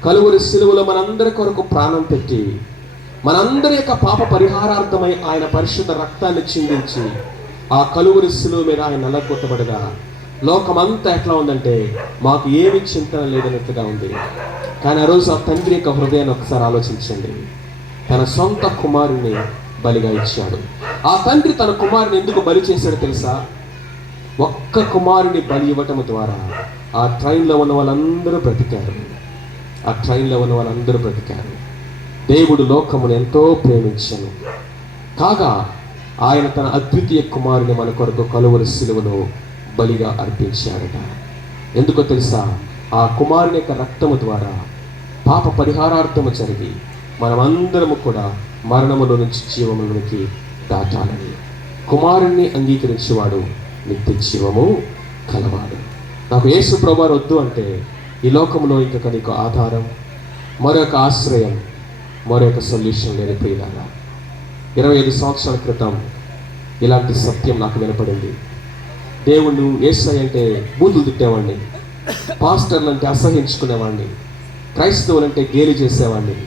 కలువరి సిలువలో మనందరి కొరకు ప్రాణం పెట్టి మనందరి యొక్క పాప పరిహారార్థమై ఆయన పరిశుద్ధ రక్తాన్ని చిందించి ఆ కలువరి సిలువ మీద ఆయన నల్లగొట్టబడగా లోకమంతా ఎట్లా ఉందంటే మాకు ఏమి చింతన లేదన్నట్టుగా ఉంది. కానీ ఆ రోజు ఆ తండ్రి యొక్క హృదయాన్ని ఒకసారి ఆలోచించండి. తన సొంత కుమారుని బలిగా ఇచ్చాడు. ఆ తండ్రి తన కుమారుని ఎందుకు బలి చేశాడు తెలుసా? ఒక్క కుమారుని బలి ఇవ్వటం ద్వారా ఆ ట్రైన్లో ఉన్న వాళ్ళందరూ బ్రతికారు. ఆ ట్రైన్లో ఉన్న వాళ్ళందరూ బ్రతికారు. దేవుడు లోకమును ఎంతో ప్రేమించాను కాగా ఆయన తన అద్వితీయ కుమారుని మన కొరకు కలువరి సిలువలో బలిగా అర్పించాడట. ఎందుకో తెలుసా? ఆ కుమారుని యొక్క రక్తము ద్వారా పాప పరిహారార్థము జరిగి మనమందరము కూడా మరణములో నుంచి జీవములోనికి దాటాలని. కుమారుణ్ణి అంగీకరించేవాడు నిత్య జీవము కలవాడు. నాకు యేసు ప్రభువు వద్దు అంటే ఈ లోకంలో ఇంకా నీకు ఆధారం, మరొక ఆశ్రయం, మరొక సొల్యూషన్ లేదు. ప్రియులారా, 25 సంవత్సరాల క్రితం ఇలాంటి సత్యం నాకు వినపడింది. దేవుడు యేసయ్య అంటే బూతులు తిట్టేవాడిని, పాస్టర్లు అంటే అసహించుకునేవాడిని, క్రైస్తవులంటే గేలి చేసేవాడిని,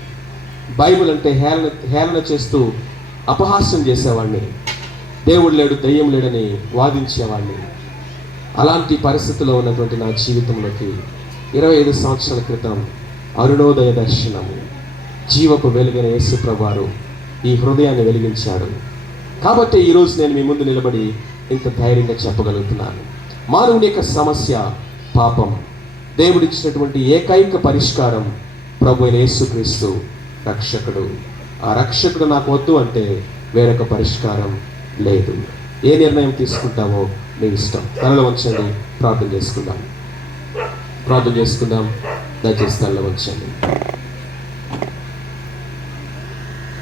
బైబిల్ అంటే హేళన చేస్తూ అపహాస్యం చేసేవాడిని, దేవుడు లేడు దయ్యం లేడని వాదించేవాడిని. అలాంటి పరిస్థితిలో ఉన్నటువంటి నా జీవితంలోకి 25 సంవత్సరాల క్రితం అరుణోదయ దర్శనము, జీవపు వెలుగైన యేసు ప్రభువారు ఈ హృదయాన్ని వెలిగించాడు. కాబట్టి ఈరోజు నేను మీ ముందు నిలబడి ఇంత ధైర్యంగా చెప్పగలుగుతున్నాను. మానవుని యొక్క సమస్య పాపం. దేవుడిచ్చినటువంటి ఏకైక పరిష్కారం ప్రభు అయిన యేసుక్రీస్తు రక్షకుడు. ఆ రక్షకుడు నాకు వద్దు అంటే వేరొక పరిష్కారం లేదు. ఏ నిర్ణయం తీసుకుంటామో మీ ఇష్టం. తలలో వంచండి, ప్రార్థన చేసుకుందాం. దయచేసి తలలో వంచండి.